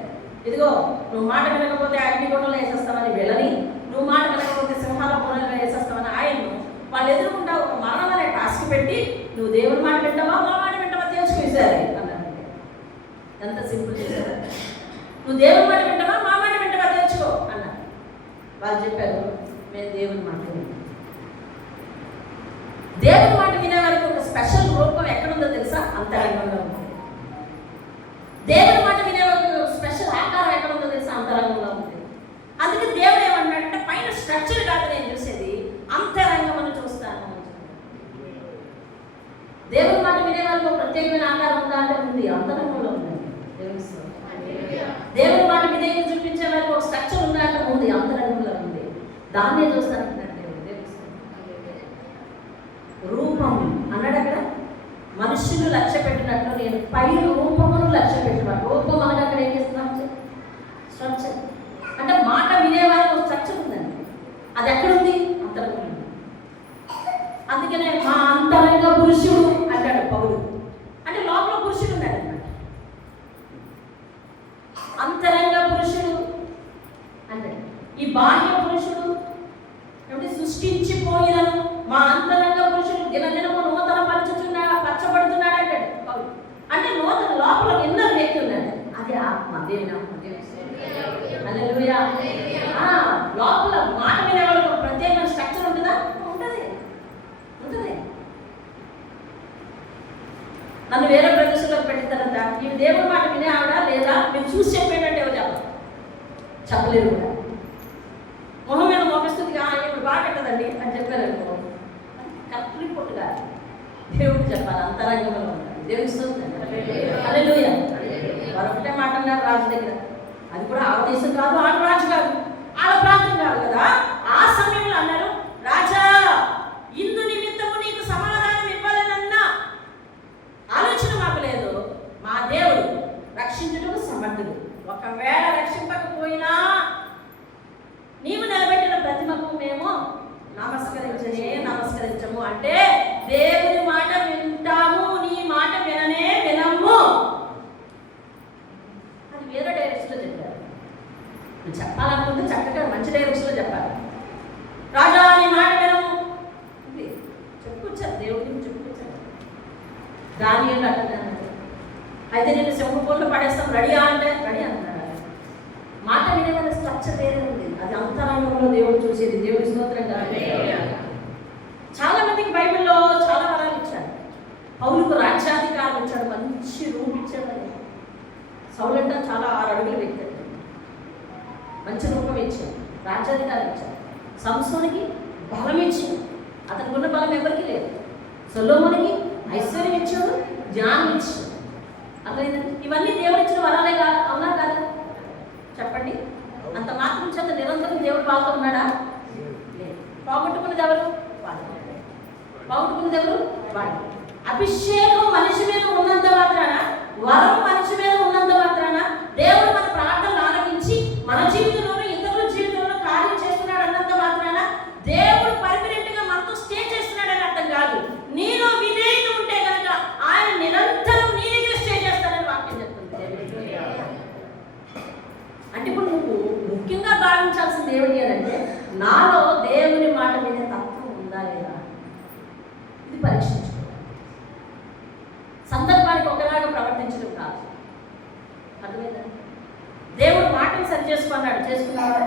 ఇదిగో నువ్వు మాట వినకపోతే అగ్నిగుండంలో వేసేస్తామని వెళ్ళని, నువ్వు మాట వినకపోతే సింహాల పొలంలో వేసేస్తామని ఆయన్ను వాళ్ళు ఎదుర్కొంటా ఒక మరణం అనే టాస్క్ పెట్టి, నువ్వు దేవుని మాట వింటావా మా మాట వింటావా తెలుసుకునేసారు అన్నారు. ఎంత సింపుల్ చేశారు. నువ్వు దేవుని మాట వింటావా మా మాట వింటావా తెలుసుకో అన్నారు. వాళ్ళు చెప్పారు, మేము దేవుని మాట వింటాం. దేవుని మాట వినే వారికి ఒక స్పెషల్ రూపం ఎక్కడుందో తెలుసా? అంతరంగంలో ఉంది. దేవుని మాట వినే వారికి స్పెషల్ ఆకారం ఎక్కడుందో తెలుసా? అంతరంగంలో ఉంది. అందుకే దేవుడు ఏమన్నాడంటే, పైన స్ట్రక్చర్ కాదు నేను చూసేది, అంతరంగం చూస్తాను. దేవుని మాట వినే వారికి ఒక ప్రత్యేకమైన ఆకారం ఉందా అంటే ఉంది, అంతరంగంలో ఉంది. దేవుని మాట విధేయత చూపించే వారికి ఒక స్ట్రక్చర్ ఉందా అంటే ఉంది, అంతరంగంలో ఉంది. దాన్నే చూస్తానంటున్నాడు రూపం అన్నాడు అక్కడ. మనుషులు లక్ష్య పెట్టినట్లు నేను పై రూపమును లక్ష్య పెట్టిన. రూపం అనగా అక్కడ ఏం చేస్తున్నాం? స్ట్రక్చర్. అంటే మాట వినేవారికి ఒక స్ట్రక్చర్ ఉందండి. అది ఎక్కడుంది? అంతరంగంలో. అందుకనే మా అంతరంగ పురుషు ఏమో తన లోపల ఇన్నర్ వ్యక్తి ఉన్నాడు, అది ఆత్మ. దేవుని ఆత్మ. హల్లెలూయా. లోపల మాట వినేవాళ్ళకి ఒక ప్రత్యేకమైన స్ట్రక్చర్ ఉంటుందా? ఉంటుంది. నన్ను వేరే ప్రదేశంలో పెట్టిన తర్వాత ఈ దేవుని మాట వినే ఆవిడ లేదా మీరు చూసి చెప్పేటంటే ఎవరు చెప్పలేరు కూడా. మొహం మీద మోపిస్తుందిగా ఇప్పుడు బాగా కట్టదండి అని చెప్పారనుకో, కరెక్ట్ రిపోర్ట్గా దేవుడికి చెప్పాలి. అంతరంగంలో ఉంటాడు. దేవుని స్తోత్రం. హల్లెలూయా. వారు ఒకటే మాట అన్నారు రాజు దగ్గర. అది కూడా ఆడ దేశం కాదు, ఆడ రాజు కాదు, ఆడ ప్రాంతం కాదు కదా. ఆ సమయంలో అన్నారు, రాజా ఇందు నిమిత్తము నీకు సమాధానం ఇవ్వాలనన్నా ఆలోచన మాకు లేదు. మా దేవుడు రక్షించుటకు సమర్థుడు. ఒకవేళ రక్షింపకపోయినా నీవు నిలబెట్టిన ప్రతిమకు మేము నమస్కరించము అంటే దేవుని మాట వింటాము, నీ మాట వినము అది వేరే డైరెక్షన్లో చెప్పారు. నువ్వు చెప్పాలనుకుంటే చక్కగా మంచి డైరెక్షన్లో చెప్పాలి. రాజా నీ మాట వినము చెప్పుకొచ్చారు, దేవుడిని చెప్పుకొచ్చారు. దాని ఏంటి అంటున్నాను, అయితే నేను సింహపూర్లో పడేస్తాం రెడీయా అంటే రెడీ అంటున్నాడు. మాట వినేవాళ్ళ స్ట్రక్చర్ వేరే ఉంది. అది అంతరంగంలో దేవుడు చూసేది. దేవుడి స్తోత్రం కాదు. చాలా మందికి బైబిల్లో చాలా వరాలు ఇచ్చాడు. పౌలుకు రాజ్యాధికారం ఇచ్చాడు, మంచి రూమ్ ఇచ్చాడు. సౌలు అంటే చాలా 6 అడుగులు వ్యక్తి, మంచి రూపం ఇచ్చాడు, రాజ్యాధికారం ఇచ్చాడు. సంసోనికి బలం ఇచ్చాడు, అతనికి ఉన్న బలం ఎవరికి లేదు. సొలొమోనుకి ఐశ్వర్యం ఇచ్చాడు, జ్ఞానం ఇచ్చాడు. అర్థమైందండి? ఇవన్నీ దేవుడు ఇచ్చిన వరాలే అవునా కాదా చెప్పండి. అంత మాత్రం చేత నిరంతరం దేవుడు వాళ్ళతో ఉన్నాడా? లేదు. పోగొట్టుకున్నది ఎవరు? వాడు. అభిషేకం మనిషి మీద ఉన్నంత మాత్రాన, వరం మనిషి మీద ఉన్నంత మాత్రాన దేవుడు మన ప్రార్థనలు ఆలకించి మన జీవితంలో ఇతరుల జీవితంలో కార్యం చేస్తున్నాడు అన్నంత మాత్రాన దేవుడు పర్మనెంట్ గా మనతో స్టే చేస్తున్నాడని అర్థం కాదు. నీలో విధేయత ఉంటే కనుక ఆయన నిరంతరం నీ దగ్గర స్టే చేస్తాడని వాక్యం చెప్తుంది. అంటే ఇప్పుడు నువ్వు ముఖ్యంగా భావించాల్సిన దేవుడు ఏంటంటే, నాలో దేవుని మాట వినే తత్వం ఉందా లేదా, ఇది పరీక్షించుకో. సందర్భానికి ఒకలాగా ప్రవర్తించడం కాదు. అర్థమైందా? దేవుడు మాటను సరి చేసుకున్నాడు, చేసుకున్నావా?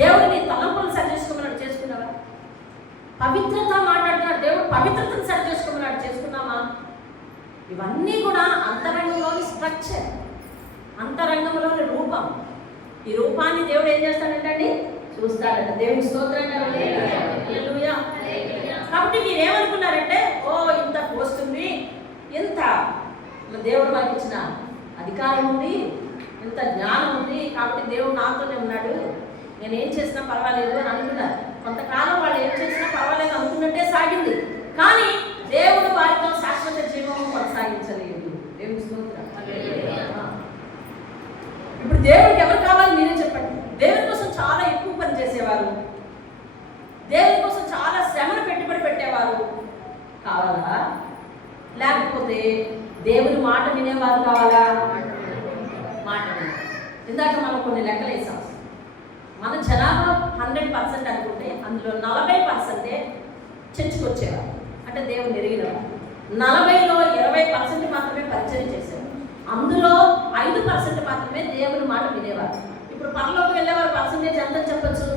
దేవుడిని తలంపులు సరి చేసుకోమన్నాడు, చేసుకున్నావా? పవిత్రత మాట్లాడుతున్నాడు, దేవుడు పవిత్రతను సరి చేసుకోమన్నాడు, చేసుకున్నామా? ఇవన్నీ కూడా అంతరంగంలోని స్ట్రక్చర్, అంతరంగంలోని రూపం. ఈ రూపాన్ని దేవుడు ఏం చేస్తాడంటే చూస్తాడట. దేవుని స్తోత్రం. హల్లెలూయా. కాబట్టి మీరేమనుకున్నారంటే, ఓ ఇంత పోస్ట్ ఉంది, ఇంత దేవుడు మనకి ఇచ్చిన అధికారం ఉంది, ఇంత జ్ఞానం ఉంది, కాబట్టి దేవుడు నాతోనే ఉన్నాడు, నేను ఏం చేసినా పర్వాలేదు అని అనుకున్నారు. కొంతకాలం వాళ్ళు ఏం చేసినా పర్వాలేదు అనుకున్నట్టే సాగింది. కానీ దేవుడు వారితో శాశ్వత జీవనం కొనసాగించలేదు. దేవుని స్తోత్రం. ఇప్పుడు దేవుడికి ఎవరు కావాలి మీరే చెప్పండి. దేవుని కోసం చాలా ఎక్కువ పని చేసేవారు, దేవుని కోసం చాలా శ్రమను పెట్టుబడి పెట్టేవారు కావాలా, లేకపోతే దేవుని మాట వినేవారు కావాలా? మాట వినే. ఇందాక మనం కొన్ని లెక్కలు వేసాం. మన జనాభా 100% అనుకుంటే అందులో 40% చర్చికి వచ్చేవారు, అంటే దేవుని ఎరిగినవారు. 40లో 20% మాత్రమే పరిచయం చేసేవారు. అందులో 5% మాత్రమే దేవుని మాట వినేవారు. ఇప్పుడు పరలోకి వెళ్ళేవారు పర్సంటేజ్ ఎంత చెప్పచ్చు?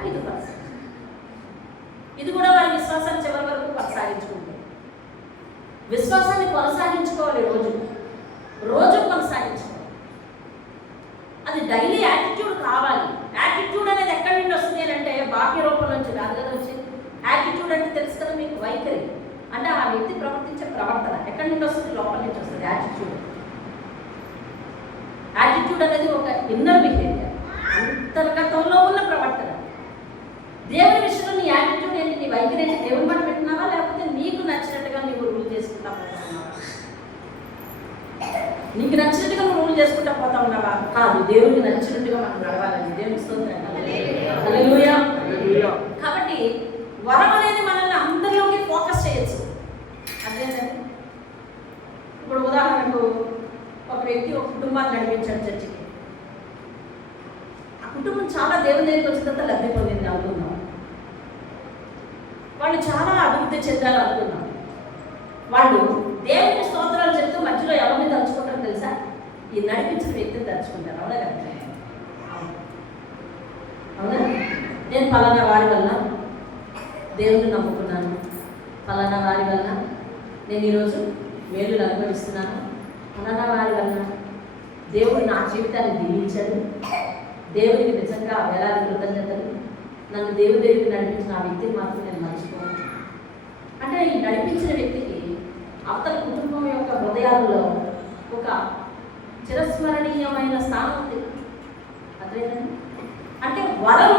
5%. ఇది కూడా వారి విశ్వాసాన్ని చివరి వరకు కొనసాగించుకుంటారు. విశ్వాసాన్ని కొనసాగించుకోవాలి, రోజు కొనసాగించుకోవాలి. అది డైలీ యాటిట్యూడ్ కావాలి. యాటిట్యూడ్ అనేది ఎక్కడి నుండి వస్తుంది అంటే బాహ్య రూపం నుంచి కాదు కదా వచ్చేది. యాటిట్యూడ్ అంటే తెలుసు కదా మీకు, వైఖరి అంటే ఆ వ్యక్తి ప్రవర్తించే ప్రవర్తన ఎక్కడి నుండి వస్తుంది? లోపల నుంచి వస్తుంది యాటిట్యూడ్. యాటిట్యూడ్ అనేది ఒక ఇన్నర్ బిహేవియర్, అంతర్గతంలో ఉన్న ప్రవర్తన. దేవుని విషయంలో నీ యాటిట్యూడ్ ఏంటి, నీ వైఖరి ఏంటి? దేవుని మాట పెట్టినావా, లేకపోతే నీకు నచ్చినట్టుగా నువ్వు రూల్ చేసుకుంటా పోతున్నావా? నీకు నచ్చినట్టుగా నువ్వు రూల్ చేసుకుంటా పోతా ఉన్నావా? కాదు, దేవునికి నచ్చినట్టుగా మనం నడవాలని. దేవుని స్తోత్రం. హల్లెలూయా. కాబట్టి వరం అనేది మనల్ని అందరిలోకి ఫోకస్ చేయొచ్చు. అదేంటంటే ఇప్పుడు ఉదాహరణకు ఒక వ్యక్తి ఒక కుటుంబాన్ని నడిపించాడు చర్చికి. ఆ కుటుంబం చాలా దేవుని దగ్గరికి వచ్చిన తర్వాత లబ్ధి పొందింది అనుకున్నాం. వాళ్ళు చాలా అభివృద్ధి చెందాలి అనుకున్నాం. వాళ్ళు దేవుని స్తోత్రాలు చెప్తూ మధ్యలో ఎవరిని తలుచుకుంటారో తెలుసా? ఈ నడిపించిన వ్యక్తిని తలుచుకుంటారు. అవునా కదా? అవునా? నేను పలానా వారి వల్ల దేవుని నమ్ముకున్నాను, పలానా వారి వల్ల నేను ఈరోజు మేలులు అనుభవిస్తున్నాను, పలానా వారి వల్ల దేవుడు నా జీవితాన్ని దీవించాడు, దేవుడికి నిజంగా వేలాది కృతజ్ఞతలు, నన్ను దేవుడి దగ్గరికి నడిపించిన ఆ వ్యక్తిని మాత్రం నేను మర్చిపోను. అంటే ఈ నడిపించిన వ్యక్తికి అవతల కుటుంబం యొక్క హృదయాలలో ఒక చిరస్మరణీయమైన స్థానం ఉంది. అదేనండి, అంటే వరం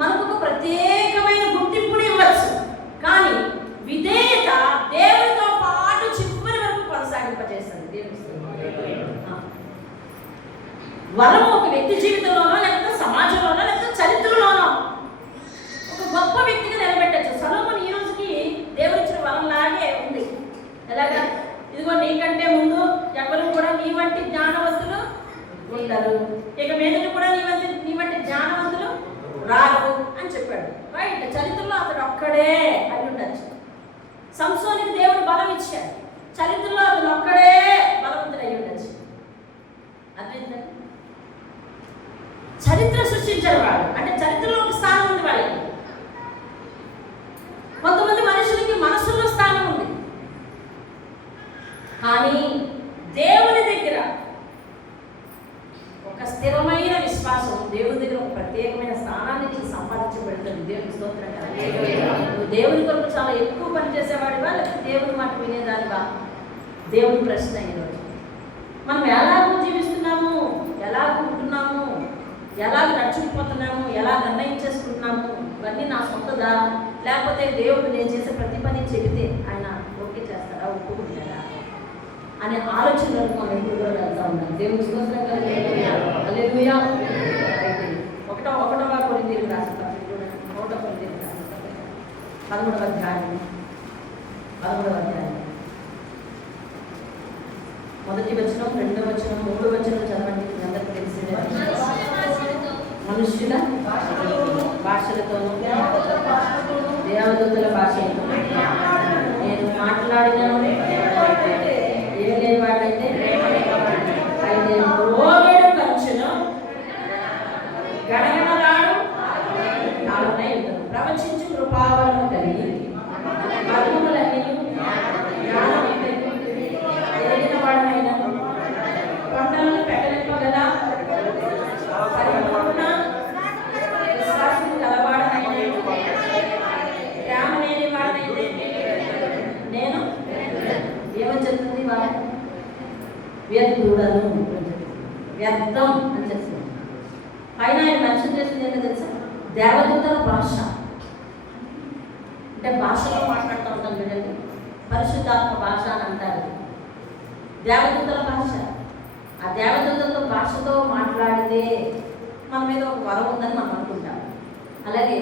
మనకు ఒక ప్రత్యేకమైన గుర్తింపుని ఇవ్వచ్చు, కానీ విధేయత దేవుడితో పాటు చివరి వరకు కొనసాగింపజేస్తుంది. దేవుని వరం ఒక వ్యక్తి జీవితంలోనో లేకపోతే సమాజంలోనో లేకపోతే చరిత్రలోనో ఒక గొప్ప వ్యక్తిగా నిలబెట్టచ్చు. సొలొమోను ఈ రోజుకి దేవుడిచ్చిన వరం లాగే ఉంది. ఎలాగా? ఇదిగో నీకంటే ముందు ఎవరు కూడా నీ వంటి జ్ఞానవంతులు ఉండరు, ఇక మీదట కూడా నీ వంటి జ్ఞానవంతులు రారు అని చెప్పాడు. రైట్, చరిత్రలో అతడు ఒక్కడే అయి ఉండొచ్చు. సంసోనికి దేవుడు బలం ఇచ్చాడు, చరిత్రలో అతను ఒక్కడే బలవంతుడు అయి ఉండొచ్చు. అర్థమైందండి? చరిత్ర సృష్టించారు వాడు, అంటే చరిత్రలో ఒక స్థానం ఉంది వాళ్ళకి. కొంతమంది మనుషులకి మనసుల్లో స్థానం ఉంది, కానీ దేవుని దగ్గర ఒక స్థిరమైన విశ్వాసం, దేవుని దగ్గర ఒక ప్రత్యేకమైన స్థానాన్ని నీకు సంపాదించబడుతుంది. దేవుని స్తోత్రం. నువ్వు దేవుని కొరకు చాలా ఎక్కువ పనిచేసేవాడివా లేకపోతే దేవుని మాట వినేదానివా? దేవుని ప్రశ్న ఈరోజు. మనం ఎలాగో జీవిస్తున్నాము, ఎలాగ ఉంటున్నాము, ఎలాగ నడుచుకుపోతున్నాము, ఎలా నిర్ణయించేసుకుంటున్నాము, ఇవన్నీ నా సొంతదా లేకపోతే దేవుడు నేను చేసే ప్రతి పని చెబితే ఆయన ఓకే చేస్తాడా, ఒప్పుకుంటాడా అనే ఆలోచనలు మనం ఎక్కువగా వెళ్తా ఉన్నాం. దేవుని స్తోత్రం. హల్లెలూయా. ఒకటో కొరింథీయులకు రాసిన పత్రిక చూడండి. 1 కొరింథీయులకు రాసిన పత్రిక 13వ అధ్యాయం 1వ వచనం, 2వ వచనం, 3వ వచనం చదవండి. అందరికీ తెలిసిందే. మనుష్యుల భాషలతోనూ దేవదూతల భాషలతో నేను మాట్లాడిన ఏం లేని వాడైతే అయితే రోగేడు కంచును గడగడలాడు నాలుగునై ఉంటుంది. ప్రవచించు కృపావరము కలిగి మర్మములన్నీ జ్ఞానము ఎరిగిన వాడనైన కొండలను పెట్టలింపగల పరిపూర్ణ విశ్వాసము గలవాడనైన ప్రేమ లేని వాడనైతే నేను ఏమని చెప్తుంది? వాళ్ళ వ్యర్థుడను, వ్యర్థం అని చెప్తుంది. పైన ఆయన మెన్షన్ చేసింది ఏంటో తెలుసా? దేవదూతల భాష. అంటే భాషలో మాట్లాడుతూ ఉంటాం చూడండి, పరిశుద్ధాత్మ భాష అని అంటారు. దేవదూతల భాష. ఆ దేవదూతలతో భాషతో మాట్లాడితే మన మీద ఒక వరం ఉందని మనం అనుకుంటాం. అలాగే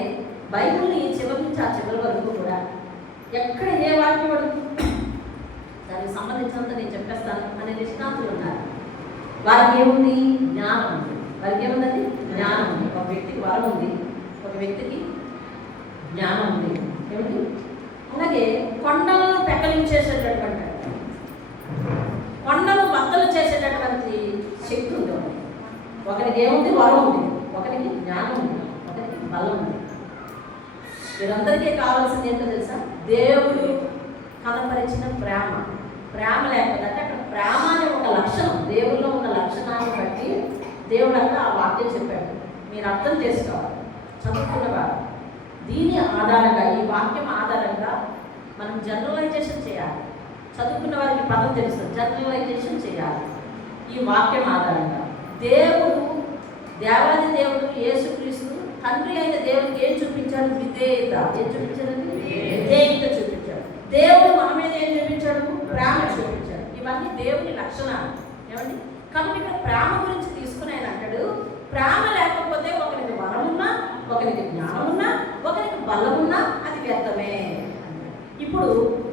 బైబిల్ని చివరి నుంచి ఆ చివరి వరకు కూడా ఎక్కడ ఏ వాక్యం దానికి సంబంధించినంత నేను చెప్పేస్తాను అనే నిష్ణాతులు ఉన్నారు. వారికి ఏముంది? జ్ఞానం ఉంది. వారికి ఏముందండి? జ్ఞానం ఉంది. ఒక వ్యక్తికి వరం ఉంది, ఒక వ్యక్తికి జ్ఞానం ఉంది. ఏమిటి? అలాగే కొండలను పెకలించేసేటటువంటి, కొండను బద్దలు చేసేటటువంటి శక్తి ఉంది. ఒకరికి ఏముంది? వరం ఉంది, ఒకరికి జ్ఞానం ఉంది, ఒకరికి బలం ఉంది. వీరందరికీ కావాల్సింది ఏంటో తెలుసా? దేవుడు కనపరిచిన ప్రేమ. ప్రేమ లేకపోతే అంటే అక్కడ ప్రేమ అనే ఒక లక్షణం, దేవుల్లో ఉన్న లక్షణాన్ని బట్టి దేవుడు అంతా ఆ వాక్యం చెప్పాడు. మీరు అర్థం చేసుకోవాలి, చదువుకున్నవారు. దీని ఆధారంగా, ఈ వాక్యం ఆధారంగా మనం జనరలైజేషన్ చేయాలి. చదువుకున్న వారికి పదం తెలుస్తుంది, జనరలైజేషన్ చేయాలి. ఈ వాక్యం ఆధారంగా దేవుడు, దేవాది దేవుడు యేసుక్రీస్తు తండ్రి అయిన దేవుడికి ఏం చూపించాడు? విధేయత. ఏం చూపించాడండి? విధేయత చూపించాడు. దేవుడు మన మీద ఏం చూపించాడు? ప్రేమ చూపించాడు. ఇవన్నీ దేవుని లక్షణాలు. ఏమండి? కాబట్టి ఇక్కడ ప్రేమ గురించి తీసుకుని ఆయన అంటాడు, ప్రేమ లేకపోతే ఒకరికి వరం ఉన్నా, ఒకరికి జ్ఞానం ఉన్నా, ఒకరికి బలం ఉన్నా అది వ్యర్థమే. ఇప్పుడు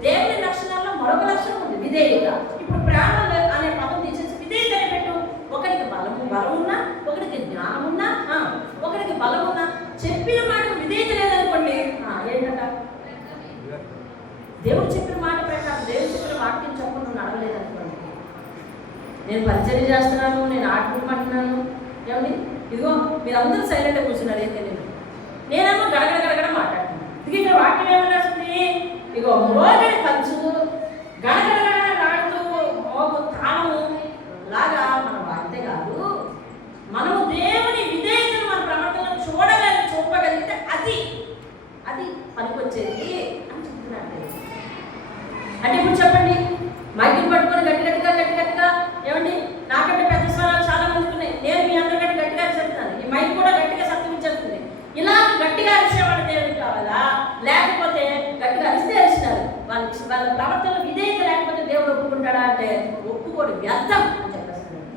దేవుని లక్షణాల్లో మరొక లక్షణం ఉంది, విధేయత. ఇప్పుడు ప్రేమ అనే పదం తీసేసి విధేయత అని పెట్టు. ఒకరికి బలం ఉన్నా, ఒకరికి జ్ఞానం ఉన్నా, ఒకరికి బలం ఉన్నా, చెప్పిన మాటకు విధేయత లేదనుకోండి, ఏంటంట? దేవుడు చెప్పిన మాట ప్రకారం, దేవుడు చెప్పిన వాక్యం చెప్పకుండా నేను పరిచయం చేస్తున్నాను, నేను ఆడుకోమంటున్నాను. ఏమండి ఇదిగో మీరందరూ సైలెంట్గా కూర్చున్నారు. ఏంటి నేనేమో గడగడ గడగడ మాట్లాడుతున్నాను. ఇది ఇక్కడ వాక్యం ఏమన్నా వస్తుంది, ఇగో మోగడి పంచు గడగడ గడగడాడుతూ మోగు తాళము లాగా మనం వాడితే కాదు. మనము దేవుని విధేయతను మన ప్రవర్తనను చూపగలిగితే అది అది పనికొచ్చేది అని చెప్తున్నాడు. అంటే ఇప్పుడు చెప్పండి, మైకిల్ పట్టుకొని గట్టిగా ఏమండి నాకంటే పెద్ద స్వరాలు చాలా మందికి ఉన్నాయి. నేను మీ అందరికంటే గట్టిగా చెప్తాను. ఈ మైక్ కూడా గట్టిగా సత్యం ఇచ్చేస్తుంది. ఇలా గట్టిగా అరిచేవాడు దేవుడికి కావాలా, లేకపోతే గట్టిగా అరిస్తే అరిచినారు వాళ్ళ ప్రవర్తన విధేయత లేకపోతే దేవుడు ఒప్పుకుంటాడా అంటే ఒప్పుకోడు. వ్యర్థం అని చెప్పేస్తున్నాడు.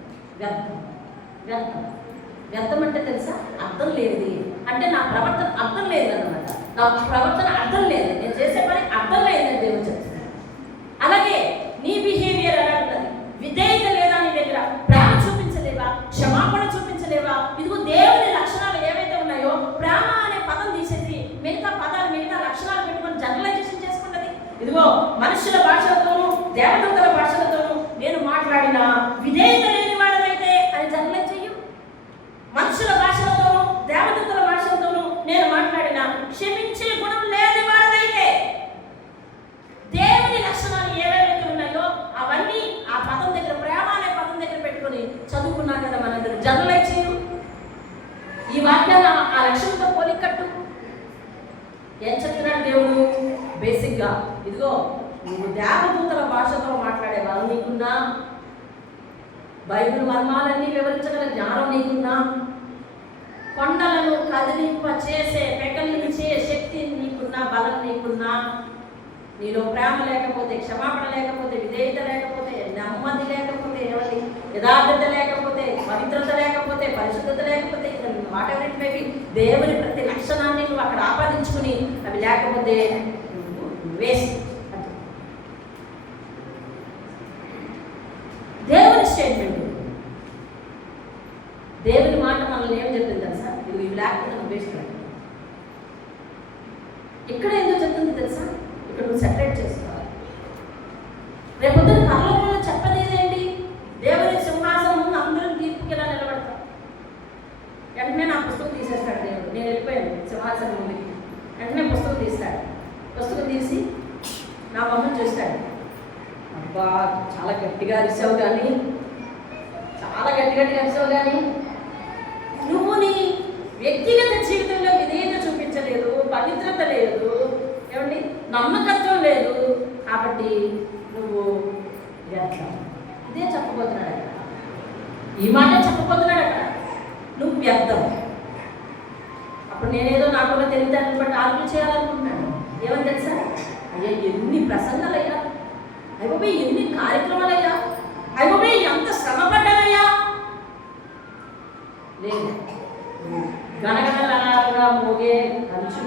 వ్యర్థం అంటే తెలుసా, అర్థం లేనిది అంటే నా ప్రవర్తన అర్థం లేదు అన్నమాట. నా ప్రవర్తన అర్థం లేదు, నేను చేసే పని అర్థం లేదని దేవుడు చెప్తున్నాడు. అలాగే నీ బిహేవియర్ ఎలా ఉంటుంది, విధేయత లేదా నీ దగ్గర, ప్రేమ చూపించలేవా, క్షమాపణ చూపించలేవా. ఇదిగో దేవుని లక్షణాలు ఏవైతే ఉన్నాయో ప్రేమ అనే పదం తీసేసి మిగతా పదాలు మిగతా లక్షణాలు పెట్టుకొని జనరలైజేషన్ చేసుకుంటది. ఇదిగో మనుషుల భాషలతోనూ దేవదూతల భాషలతోనూ నేను మాట్లాడిన విధేయత లేని వాడనైతే అని జనరలైజ్ చెయ్యు. మనుషుల భాషలతోనూ దేవదూతల భాషలతోనూ నేను మాట్లాడిన క్షమించే గుణం లేని వాడనైతే దేవుని లక్షణాలు ఏవైతే ఉన్నాయో అవన్నీ ఆ పదం దగ్గర, ప్రేమ అనే పదం దగ్గర పెట్టుకొని చదువుకున్నాం కదా మనందరూ. జనరలైజ్ చేయు. ఈ వాక్యాన్ని ఆ లక్ష్యంతో పోలికట్టు. ఏం చెప్తున్నాడు దేవుడు? బేసిక్గా ఇదిగో నువ్వు దేవదూతల భాషతో మాట్లాడే వాళ్ళు నీకున్నా, బైబిల్ మర్మాలన్నీ వివరించగల జ్ఞానం నీకున్నా, కొండలను కదిలింప చేసే పెకలించే శక్తి నీకున్నా, బలం నీకున్నా, నీలో ప్రేమ లేకపోతే, క్షమాపణ లేకపోతే, విధేయత లేకపోతే, నెమ్మది లేకపోతే, యథార్థత లేకపోతే, పవిత్రత లేకపోతే, పరిశుద్ధత లేకపోతే, what ever it may be, దేవుని ప్రతి లక్షణాన్ని నువ్వు అక్కడ ఆపాదించుకుని అవి లేకపోతే వేస్ట్. దేవుని స్టేట్మెంట్, దేవుని మాట మనల్ని ఏం చెప్తుంది తెలుసా? ఇవి లేకపోతే నువ్వు వేస్ట్. ఇక్కడ ఎందుకు చెప్తుంది తెలుసా? ఇక్కడ నువ్వు సెపరేట్ చేసుకోవాలి. రేపొద్దున పరలోకంలో చెప్పదేదేంటి? దేవుని సింహాసనం ముందు అందరం తీర్పుకి ఎలా నిలబడతాం? వెంటనే నా పుస్తకం తీసేస్తాడు దేవుడు. నేను వెళ్ళిపోయాను సింహాసనం ముందుకి, వెంటనే పుస్తకం తీస్తాడు. పుస్తకం తీసి నా మొహం చూస్తాడు. అబ్బా చాలా గట్టిగా అరిసావు కానీ, చాలా గట్టిగా అరిసావు కానీ నువ్వు నీ వ్యక్తిగత జీవితంలో విధేయత చూపించలేదు, పవిత్రత లేదు, ఏమండి నమ్మకత్వం లేదు, కాబట్టి నువ్వు వ్యర్థం. ఇదే చెప్పబోతున్నాడు అక్కడ, ఈ మాట చెప్పబోతున్నాడు అక్కడ. నువ్వు వ్యర్థం. అప్పుడు నేనేదో నాకున్న తెలివితేటలను బట్టి ఆలోచన చేయాలనుకుంటున్నాను. ఏమని తెలుసా? అయ్యా ఎన్ని ప్రసంగాలయ్యా, అయిపోయి ఎన్ని కార్యక్రమాలయ్యా, అయిపోయి ఎంత శ్రమపడ్డానయ్యా. లేదు, గణగణలాగా మోగే కంచు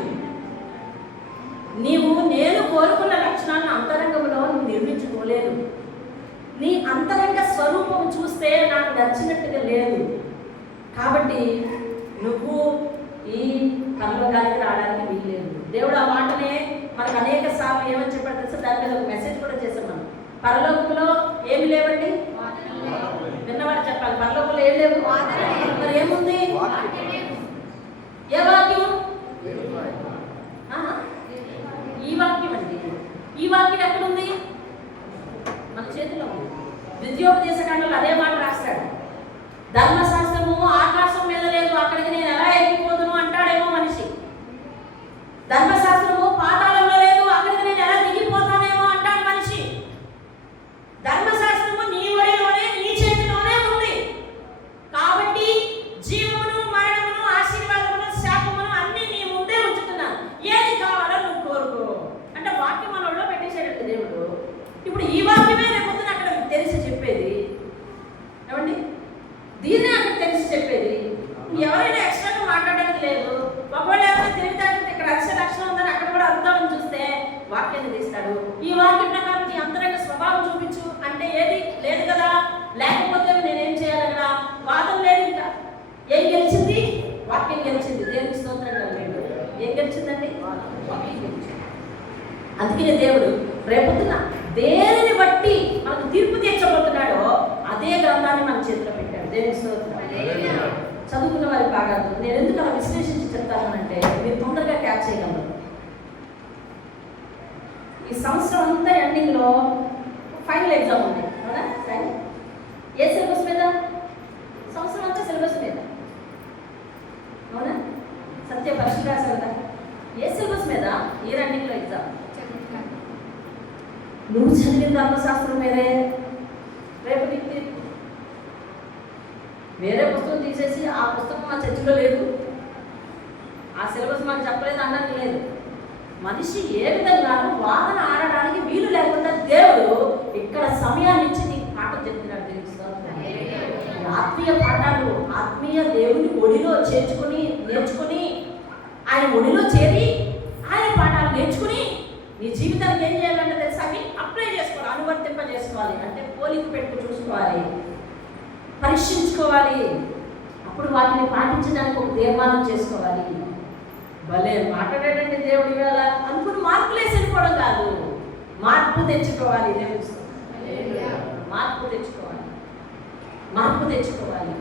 నీవు నేను కోరుకున్న లక్షణాలను అంతరంగంలో నువ్వు నిర్మించుకోలేదు. నీ అంతరంగ స్వరూపం చూస్తే నాకు నచ్చినట్టుగా లేదు. కాబట్టి నువ్వు ఈ పరలోకానికి రావడానికి వీల్లేదు. దేవుడు ఆ మాటనే మనకు అనేక సార్లు ఏమని చెప్పాడు తెలుసా? దాని మీద ఒక మెసేజ్ కూడా చేసాం మనం. పరలోకంలో ఏమి లేవండి, విన్నవాడు చెప్పాలి. పరలోకంలో ఏం లేవు, మరి ఏముంది? ఏ వాక్యం? ఈ వాక్యం అండి. ఈ వాక్యం ఎక్కడుంది? మన చేతిలో ఉంది. ద్వితీయోపదేశకాండంలో అదే మాట రాస్తాడు. ధర్మశాస్త్రము ఆకాశం మీద లేదు, అక్కడికి నేను ఎలా ఎక్కిపోదును అంటాడేమో మనిషి. ధర్మశాస్త్రము పాతాళంలో లేదు, అక్కడికి నేను ఎలా దిగిపోతానేమో అంటాడు మనిషి. ధర్మశాస్త్రము నీ ఒడిలోనే, నీ చేతిలోనే ఉంది. కాబట్టి జీవమును, మరణమును, ఆశీర్వాదమును, శాపమును అన్ని నీ ముందే ఉంచుతున్నాను. ఏది కావాలో నువ్వు కోరుకో అంటే వాక్యం మనలో పెట్టేసాడు దేవుడు. ఇప్పుడు ఈ వాక్యమే రేపొద్దున అక్కడ తెలిసి చెప్పేది. ఏమండి దీన్నే అక్కడ తెలిసి చెప్పేది. ఎవరైనా ఎక్స్ట్రాగా మాట్లాడడానికి లేదు. ఒకవేళ ఏమైనా తెలివితేటలు ఇక్కడ అక్షర లక్షణం ఉందని అక్కడ కూడా అర్థమని చూస్తే వాక్యాన్ని తీస్తాడు. ఈ వాక్యం ప్రకారం నీ అంతరంగ స్వభావం చూపించు అంటే ఏది లేదు కదా. లేకపోతే నేనేం చేయాలి కదా? వాదం లేదు. ఇంకా ఏం గెలిచింది? వాక్యం గెలిచింది. దేవునికి స్తోత్రం లేదు. ఏం గెలిచిందండి? వాక్యం గెలిచింది. అందుకనే దేవుడు రేపొద్దున దేనిని బట్టి మనకు తీర్పు తీర్చబోతున్నాడో అదే ఆగద్దు. నేను ఎందుకు అలా విశ్లేషించి చెప్తానంటే మీరు తొందరగా క్యాచ్ చేయగలరు. ఈ సంవత్సరం అంతా ఎండింగ్లో ఫైనల్ ఎగ్జామ్ ఉంది అవునా? ఏ సిలబస్ మీద? సంవత్సరం అంతా సిలబస్ మీద అవునా? సత్య పరీక్ష రాశారు కదా, ఏ సిలబస్ మీద? ఈ రన్నింగ్లో ఎగ్జామ్. నువ్వు చదివిన ధర్మశాస్త్రం మీదే, రేపు నీకు వేరే పుస్తకం తీసేసి ఆ పుస్తకం మా చర్చిలో లేదు, ఆ సిలబస్ మాకు చెప్పలేదు అన్నది లేదు. మనిషి ఏ విధంగానూ వాదన ఆడడానికి వీలు లేకుండా దేవుడు ఇక్కడ సమయాన్ని ఇచ్చి నీకు పాఠం చెప్తున్నాడు. ఆత్మీయ పాఠాలు, ఆత్మీయ దేవుని ఒడిలో నేర్చుకుని ఆయన ఒడిలో చేరి ఆయన పాఠాలు నేర్చుకుని నీ జీవితానికి ఏం చేయాలంటే తెలుసా? అవి అప్లై చేసుకోవాలి, అనువర్తింప చేసుకోవాలి. అంటే పోలిక పెట్టు చూసుకోవాలి, పరీక్షించుకోవాలి. అప్పుడు వాటిని పాటించడానికి ఒక తీర్మానం చేసుకోవాలి. భలే మాట్లాడేటండి దేవుడి వేళ అనుకుని మార్పులు వేసి వెళ్ళిపోవడం కాదు, మార్పు తెచ్చుకోవాలి. దేవుడు మార్పు తెచ్చుకోవాలి.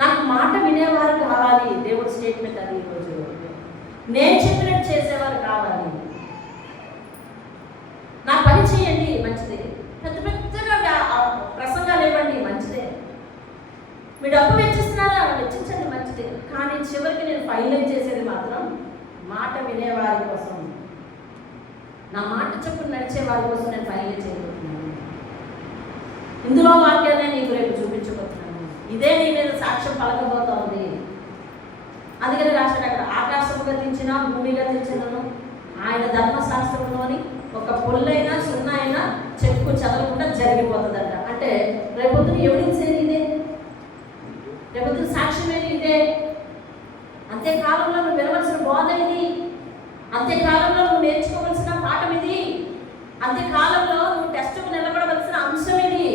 నాకు మాట వినేవారు కావాలి. దేవుడు స్టేట్మెంట్ అది ఈరోజు. నేను చెప్పినట్టు చేసేవారు కావాలి. నా పని చేయండి, మంచిదే. పెద్ద పెద్దగా ప్రసంగాలు ఇవ్వండి, మంచిదే. మీ డబ్బు వెచ్చిస్తున్నారా, వెచ్చించండి, మంచిదే. కానీ చివరికి నేను ఫైనల్ చేసేది మాత్రం మాట వినేవారి కోసం, నా మాట చొప్పున నడిచే వారి కోసం నేను ఫైనల్ చేయబోతున్నాను. ఇందులో వాక్యాన్ని నీకు రేపు చూపించబోతున్నాను. ఇదే నీ మీద సాక్ష్యం పలకబోతోంది. అందుకని రాశాడు అక్కడ, ఆకాశము గతించినా భూమి గతించినను ఆయన ధర్మశాస్త్రంలోని ఒక పొల్లైనా సున్నా అయినా చెక్కు చదవకుండా జరిగిపోతుందంట. అంటే రేపొద్దున ఎవిడెన్స్ ఏది ఇదే, రేపొద్దున సాక్ష్యం ఏది ఇదే. అంత్యకాలంలో నువ్వు వినవలసిన బోధ ఇది, అంత్యకాలంలో నువ్వు నేర్చుకోవలసిన పాఠం ఇది, అంత్యకాలంలో నువ్వు టెస్టుకు నిలబడవలసిన అంశం ఇది.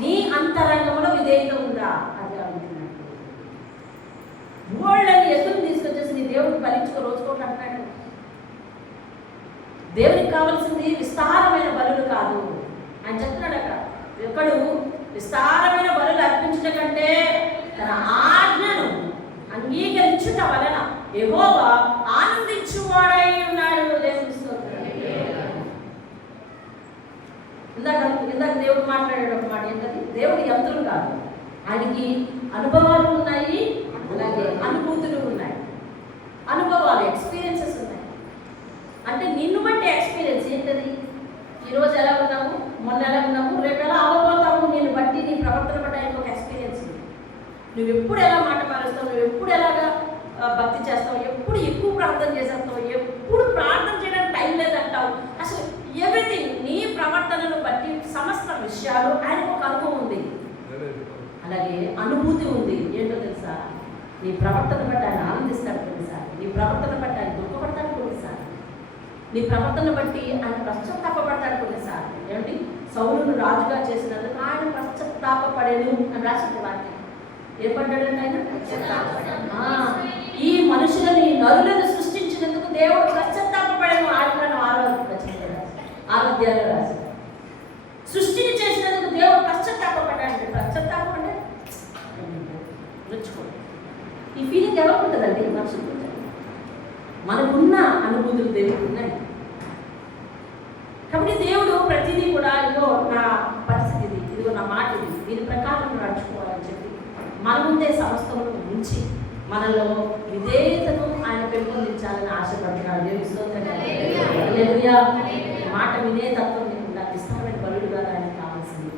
నీ అంతరంగంలో విధేయత ఉందా? అది అడుగుతున్నాడు. వాళ్ళని ఎదురు తీసుకొచ్చేసి నీ దేవుడికి ఫలించుకో రోజుకోటి అంటున్నాడు. దేవునికి కావాల్సింది విస్తారమైన బలులు కాదు. ఆయన చెప్తున్నాడు అక్కడ, ఒకడు విస్తారమైన బలులు అర్పించడం కంటే తన ఆజ్ఞను అంగీకరించుట వలన యెహోవా ఆనందించువాడై ఉన్నాడు. ఇందాక దేవుడు మాట్లాడాడు ఒక మాట, ఏంటది? దేవుడి యంత్రం కాదు, ఆయనకి అనుభవాలు ఉన్నాయి, అలాగే అనుభూతులు ఉన్నాయి. అనుభవాలు, ఎక్స్పీరియన్సెస్ ఉన్నాయి. అంటే నిన్ను బట్టి ఎక్స్పీరియన్స్ ఏంటది? ఈరోజు ఎలా ఉన్నాము, మొన్న ఎలా ఉన్నాము, రేపు ఎలా అవ్వబోతాము, నేను బట్టి నీ ప్రవర్తన బట్టి ఆయనకు ఒక ఎక్స్పీరియన్స్. నువ్వు ఎప్పుడు ఎలా మాట మారుస్తావు, నువ్వు ఎప్పుడు ఎలాగా భక్తి చేస్తావు, ఎప్పుడు ఎక్కువ ప్రార్థన చేసేస్తావు, ఎప్పుడు ప్రార్థన చేయడానికి టైం లేదంటావు. అసలు ఎవ్రీథింగ్ నీ ప్రవర్తనను బట్టి సమస్త విషయాలు ఆయనకు ఒక అనుభవం ఉంది, అలాగే అనుభూతి ఉంది. ఏంటో తెలుసా? నీ ప్రవర్తన బట్టి ఆయన ఆనందిస్తాడు కొన్నిసార్లు, నీ ప్రవర్తన బట్టి ఆయన దుఃఖపడతాడు కొన్నిసార్లు, నీ ప్రవర్తన బట్టి ఆయన పశ్చాత్తాపడతాడు కొన్నిసార్లు. ఏమండి? సౌలును రాజుగా చేసినందుకు ఆయన పశ్చాత్తాపడేను అని రాసిన వాక్యం. ఏర్పడ్డాడంటే ఆయన ఈ మనుషులని నరులను సృష్టించినందుకు దేవుడు పశ్చాత్తాపడేను. ఆదికాండం 6వ అధ్యాయంలో రాశాడు. సృష్టిని చేసినందుకు దేవుడు పశ్చాత్తాపడ్డాడు. పశ్చాత్తాపం అంటే రుచుకో. ఈ ఫీలింగ్ ఎవరికి ఉంటుందండి? మనుషులకు. మనకున్న అనుభూతులు దేవుడికి ఉన్నాయి. కాబట్టి దేవుడు ప్రతిదీ కూడా ఇదిగో నా పరిస్థితి, ఇదిగో నా మాట ఇది, దీని ప్రకారం నడుచుకోవాలని చెప్పి మన ముందే సమస్తమును ఉంచి మనలో విధేయతను ఆయన పెంపొందించాలని ఆశపడుతున్నాడు. దేవుని స్తోత్రం. హల్లెలూయా. మాట వినే తత్వం లేకుండా విస్తారమైన బలులు కాదు ఆయనకు కావాల్సింది.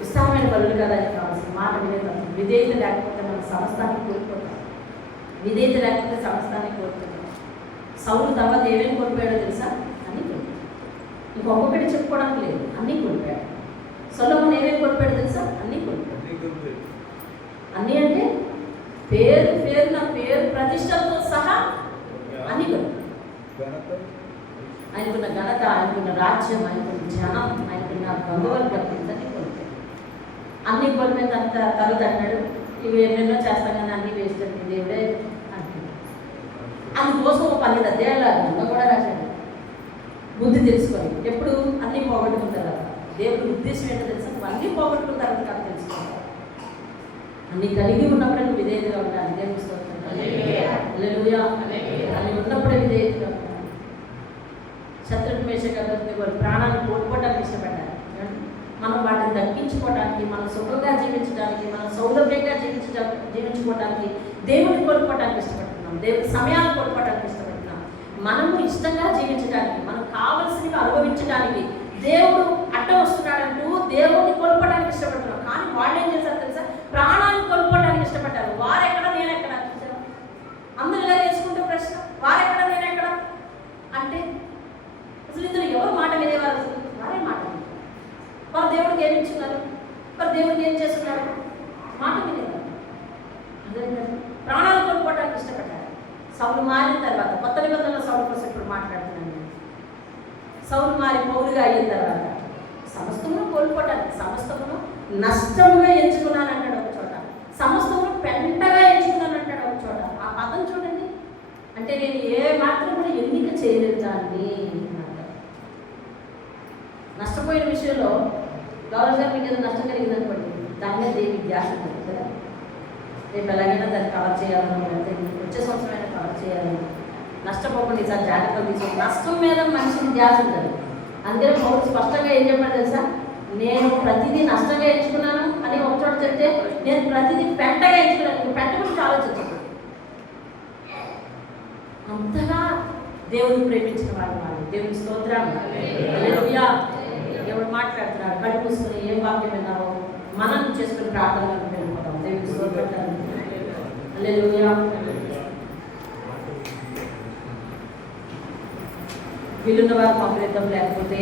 విస్తారమైన బలులు కాదు ఆయనకు కావాల్సింది, మాట వినే తత్వం. విధేయత లేకపోతే మనం సమస్తాన్ని కోల్పోతాం. విధేయత లేకపోతే సమస్తాన్ని కోల్పోతాం. సౌలు తర్వాత ఏమేమి కోల్పోయాడో తెలుసా? అన్నీ కోల్పోయాడు. ఇంకొకటి చెప్పుకోవడానికి లేదు, అన్నీ కోల్పోయాడు. సొలొమోను ఏమేమి కోల్పోయాడు తెలుసా? అన్నీ కోల్పోయాడు. అన్నీ అంటే పేరు ప్రతిష్టలతో సహా అన్నీ కోల్పోయాడు. ఆయనకున్న ఘనత, ఆయనకున్న రాజ్యం, ఆయనకున్న జనం, ఆయనకున్న బంధువర్గం ఇంతన్నీ కోల్పోయాడు. అన్నీ కోల్పోయిన తర్వాత అన్నాడు, ఇవి ఎన్నెన్నో చేస్తాం కానీ అన్నీ వేస్ట్ అండి దేవుడే అంటున్నాడు. అందుకోసం 12 అధ్యాయాల కూడా రాశాడు. బుద్ధి తెలుసుకొని ఎప్పుడు అన్నీ పోగొట్టుకున్న తర్వాత దేవుడి ఉద్దేశం ఏంటో తెలుసా? అన్నీ పోగొట్టుకున్న తర్వాత కాదు తెలుసుకోవాలి. అన్ని కలిగి ఉన్నప్పుడే నువ్వు విధేయతగా ఉండాలి. దేవుని స్తోత్రం. హల్లెలూయా. అన్ని ఉన్నప్పుడే విధేయతగా ఉండాలి. శత్రుఘ్న మేషక్ అబేద్నెగో వారి ప్రాణాన్ని కోల్పోవడానికి ఇష్టపడ్డారు. మనం వాటిని దక్కించుకోవడానికి, మనం సుఖంగా జీవించడానికి, మనం సౌలభ్యంగా జీవించుకోవడానికి, దేవుని కోల్పోవడానికి ఇష్టపడుతున్నాం. దేవుని సమయాన్ని కోల్పోవడానికి ఇష్టపడుతున్నాం. మనము ఇష్టంగా జీవించడానికి, మనకు కావలసినవి అనుభవించడానికి దేవుడు అడ్డం వస్తున్నాడంటూ దేవుడిని కోల్పోవడానికి ఇష్టపడుతున్నాం. కానీ వాళ్ళు ఏం చేశారు తెలుసా? ప్రాణాన్ని కోల్పోవడానికి ఇష్టపడ్డారు. వారెక్కడ, నేనెక్కడ? అందరూ ఇలా చేసుకుంటే ప్రశ్న, వారెక్కడ, నేనెక్కడ అంటే అసలు ఇందులో ఎవరు మాట వినేవారు? అసలు వారే మాట వినేవారు. వారు దేవుడికి ఏమి ఇచ్చున్నారు? వారు దేవుడికి ఏం చేస్తున్నారు? మాట వినేవారు. అదే ప్రాణాలు కోల్పోవడానికి ఇష్టపడ్డారు. సౌలు మారిన తర్వాత, కొత్త నిబంధనలో సౌలు కోసం ఇప్పుడు మాట్లాడుతున్నాను. సౌలు మారి పౌలుగా అయిన తర్వాత సమస్తమును కోల్పోవటానికి, సమస్తమును నష్టముగా ఎంచుకున్నాను అంటాడు ఒక చోట, సమస్తమును పెంటగా ఎంచుకున్నాను అంటాడు ఒక చోట. ఆ పదం చూడండి. అంటే నేను ఏ మాత్రం కూడా ఎన్నిక చేయలేదు దాన్ని. నష్టపోయిన విషయంలో గౌరవ మీకు ఏదో నష్టం కలిగింది అనుకోండి, దాని మీద దేనికి ధ్యాస ఉంటుంది కదా. రేపు ఎలాగైనా దాన్ని కవర్ చేయాలని, వచ్చే సంవత్సరమైనా కవర్ చేయాలని, నష్టపోకుండా ఈసారి జాగ్రత్తలు తీసుకుని నష్టం మీద మనిషిని ధ్యాస ఉంటుంది. అందుకని పౌలు స్పష్టంగా ఏం చెప్పాడు తెలుసా? నేను ప్రతిదీ నష్టంగా ఎంచుకున్నాను అని ఒక చోట చెప్తే, నేను ప్రతిదీ పెంటగా ఎంచుకున్నాను. పెంట గురించి ఆలోచించాను. అంతగా దేవుని ప్రేమించిన వాళ్ళు. దేవుని స్తోత్రం. హల్లెలూయా. దేవుడు మాట్లాడుతున్నాడు. కళ్ళు మూసుకుని ఏం వాక్యం విన్నావో మనం చేసుకుని ప్రార్థనలకు వెళ్ళిపోతాం. దేవుని స్తోత్రం. హల్లెలూయా. వీలున్న వారు మోకరిద్దాం, లేకపోతే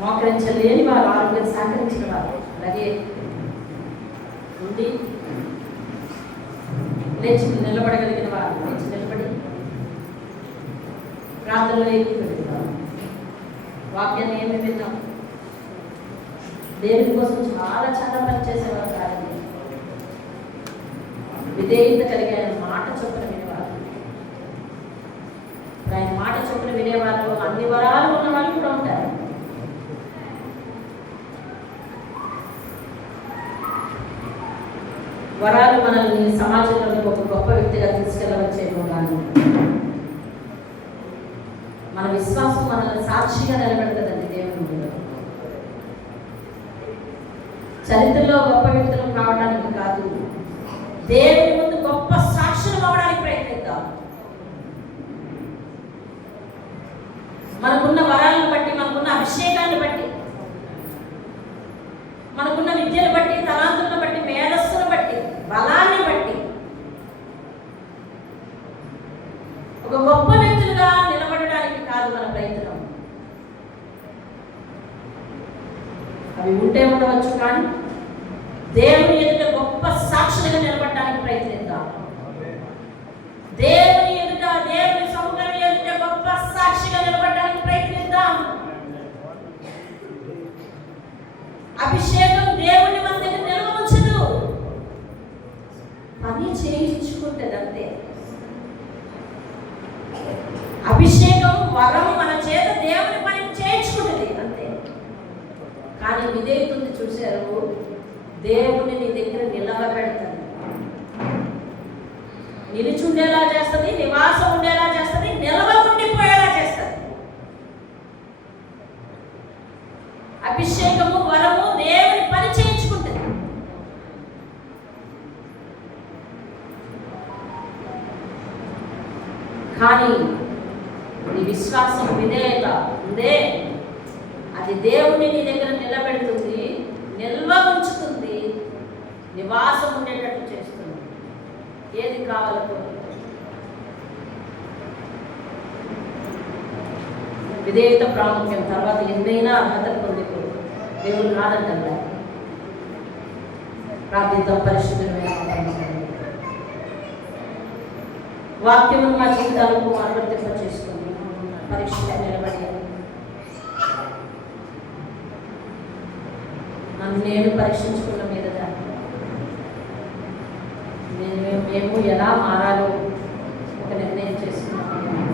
మోకరించలేని వారు, ఆరోగ్యం సహకరించిన వారు అలాగే ఉండి లేచి నిలబడగలిగిన వారు లేచి నిలబడి ప్రార్థనలో ఏమి పెడుతున్నాం. వాక్యాన్ని ఏమి విన్నాం? దేవుని కోసం చాలా చాలా పని చేసేవారు కాదండి. విధేయత కలిగి ఆయన మాట చొప్పున వినేవారు. ఆయన మాట చొప్పున వినేవాళ్ళు అన్ని వరాలు ఉన్న వాళ్ళు కూడా ఉంటారు. వరాలు మనల్ని సమాజంలోని ఒక గొప్ప వ్యక్తిగా తీసుకెళ్ళవచ్చేమో, కానీ మన విశ్వాసం మనల్ని సాక్షిగా నిలబెడుతుందండి దేవుని ముందు. చరిత్రలో గొప్ప వ్యక్తులు కావడానికి కాదు, దేవుని ముందు గొప్ప సాక్షులు అవడానికి ప్రయత్నిద్దాం. మనకున్న వరాలను బట్టి, మనకున్న అభిషేకాన్ని బట్టి, మనకున్న విద్యను బట్టి, తలాంతులను బట్టి, మేధస్సును బట్టి, బలాన్ని బట్టి ఒక గొప్ప వ్యక్తులుగా నిలబడడానికి కాదు మన ప్రయత్నం. అవి ఉంటే ఉండవచ్చు, కానీ దేవుని ఎదుట గొప్ప సాక్షులుగా నిలబడడానికి ప్రయత్నిద్దాం. దేవుని ఎదుట, దేవుని సముఖం ఎదుట గొప్ప సాక్షిగా నిలబడడానికి ప్రయత్నిద్దాం. అభిషేకం దేవుని మన దగ్గర నిల్వ ఉంచదు, పని చేయించుకుంటుంది అంతే. అభిషేకం వరం మన చేత దేవుని పని చేయించుకుంటుంది అంతే. కానీ విధేయతని చూశారు, దేవుని నీ దగ్గర నిలవబెడతాడు, నిలిచుండేలా చేస్తుంది, నివాసం ఉండేలా చేస్తుంది, నిలవ ఉండిపోయేలా చేస్తుంది. అభిషేకము వరము దేవుని పని చేయించుకుంటుంది. కానీ నీ విశ్వాసం, విధేయత ఉందే, అది దేవుని నీ దగ్గర నిలబెడుతుంది, నిల్వ ఉంచుతుంది, నివాసం ఉండేటట్టు చేస్తుంది. ఏది కావాలో విధేయత ప్రాముఖ్యం. తర్వాత ఎన్నైనా అర్హతలు పొందుకో, దేవుడు కాదంటారు. ప్రార్థిద్దాం. పరిశుద్ధమైన వాక్యము మా జీవితాలకు అనువర్తింప చేసుకుని పరీక్షలో నిలబడి నన్ను నేను పరీక్షించుకున్న మీద మేము ఎలా మారాలో ఒక నిర్ణయం చేసుకున్నాము.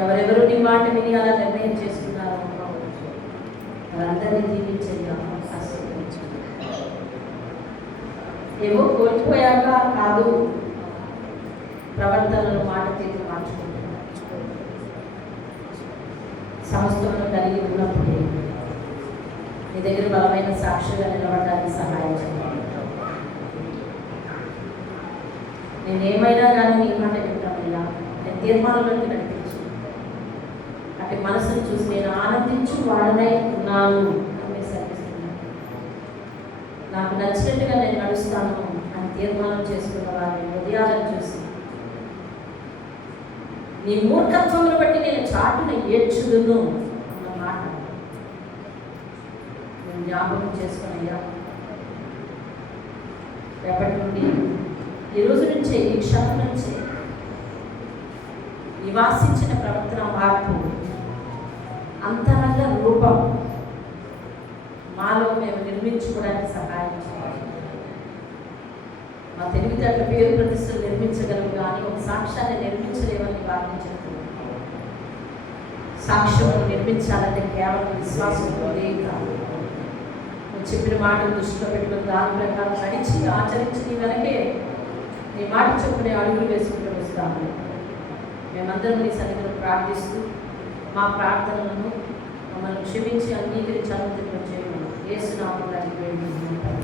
ఎవరెవరు నీ మాట విని అలా నిర్ణయం చేసుకున్నారో వారందరినీ దీవించండి, ఆశీర్వదించండి. ఏవో కోల్పోయాక కాదు, ప్రవర్తనలు మాట తీరు మార్చుకుంటున్నారు. సమస్తమును కలిగి ఉన్నప్పుడే నీ దగ్గర బలమైన సాక్షిగా నిలబడడానికి సహాయం చేయాలి. నేనేమైనా కానీ నీ మాట వింటామయ్యా, నేను తీర్మానంలోకి నడిపించు. అటు మనసును చూసి నేను ఆనందించు వాడనై ఉన్నాను అని సరిస్తున్నాను. నాకు నచ్చినట్టుగా నేను నడుస్తాను అని తీర్మానం చేసుకున్న వారిని ఉదయాలను చూసి నీ మూర్ఖత్వమును బట్టి నేను చాటున ఏడ్చుదును అన్న మాట నేను జ్ఞాపకం చేసుకున్నయ్యా. రేపటి నుండి ఈ రోజు నుంచే, ఈ క్షణం నుంచే నివాసించిన ప్రవర్తన మార్పు, అంతరంగ రూపం మాలో మేము నిర్మించుకోవడానికి సహాయం చేయాలి. మా తెలివితేటల పేరు ప్రతిష్టలు నిర్మించగలము కానీ ఒక సాక్ష్యాన్ని నిర్మించలేమని భావించలేదు. సాక్ష్యం నిర్మించాలంటే కేవలం విశ్వాసం కాదు. నువ్వు చెప్పిన మాటలు దృష్టిలో పెట్టుకుని దాని ప్రకారం నడిచి ఆచరించి నీ వెనకే నీ మాట చెప్పుకునే అడుగులు వేసుకుంటూ వస్తాము. మేమందరం నీ సన్నిధిలో ప్రార్థిస్తూ మా ప్రార్థనలను మమ్మల్ని క్షమించి అంగీకరించి అనుమతి చేయమని యేసు నామములో అడిగి వేడుకుంటున్నాము.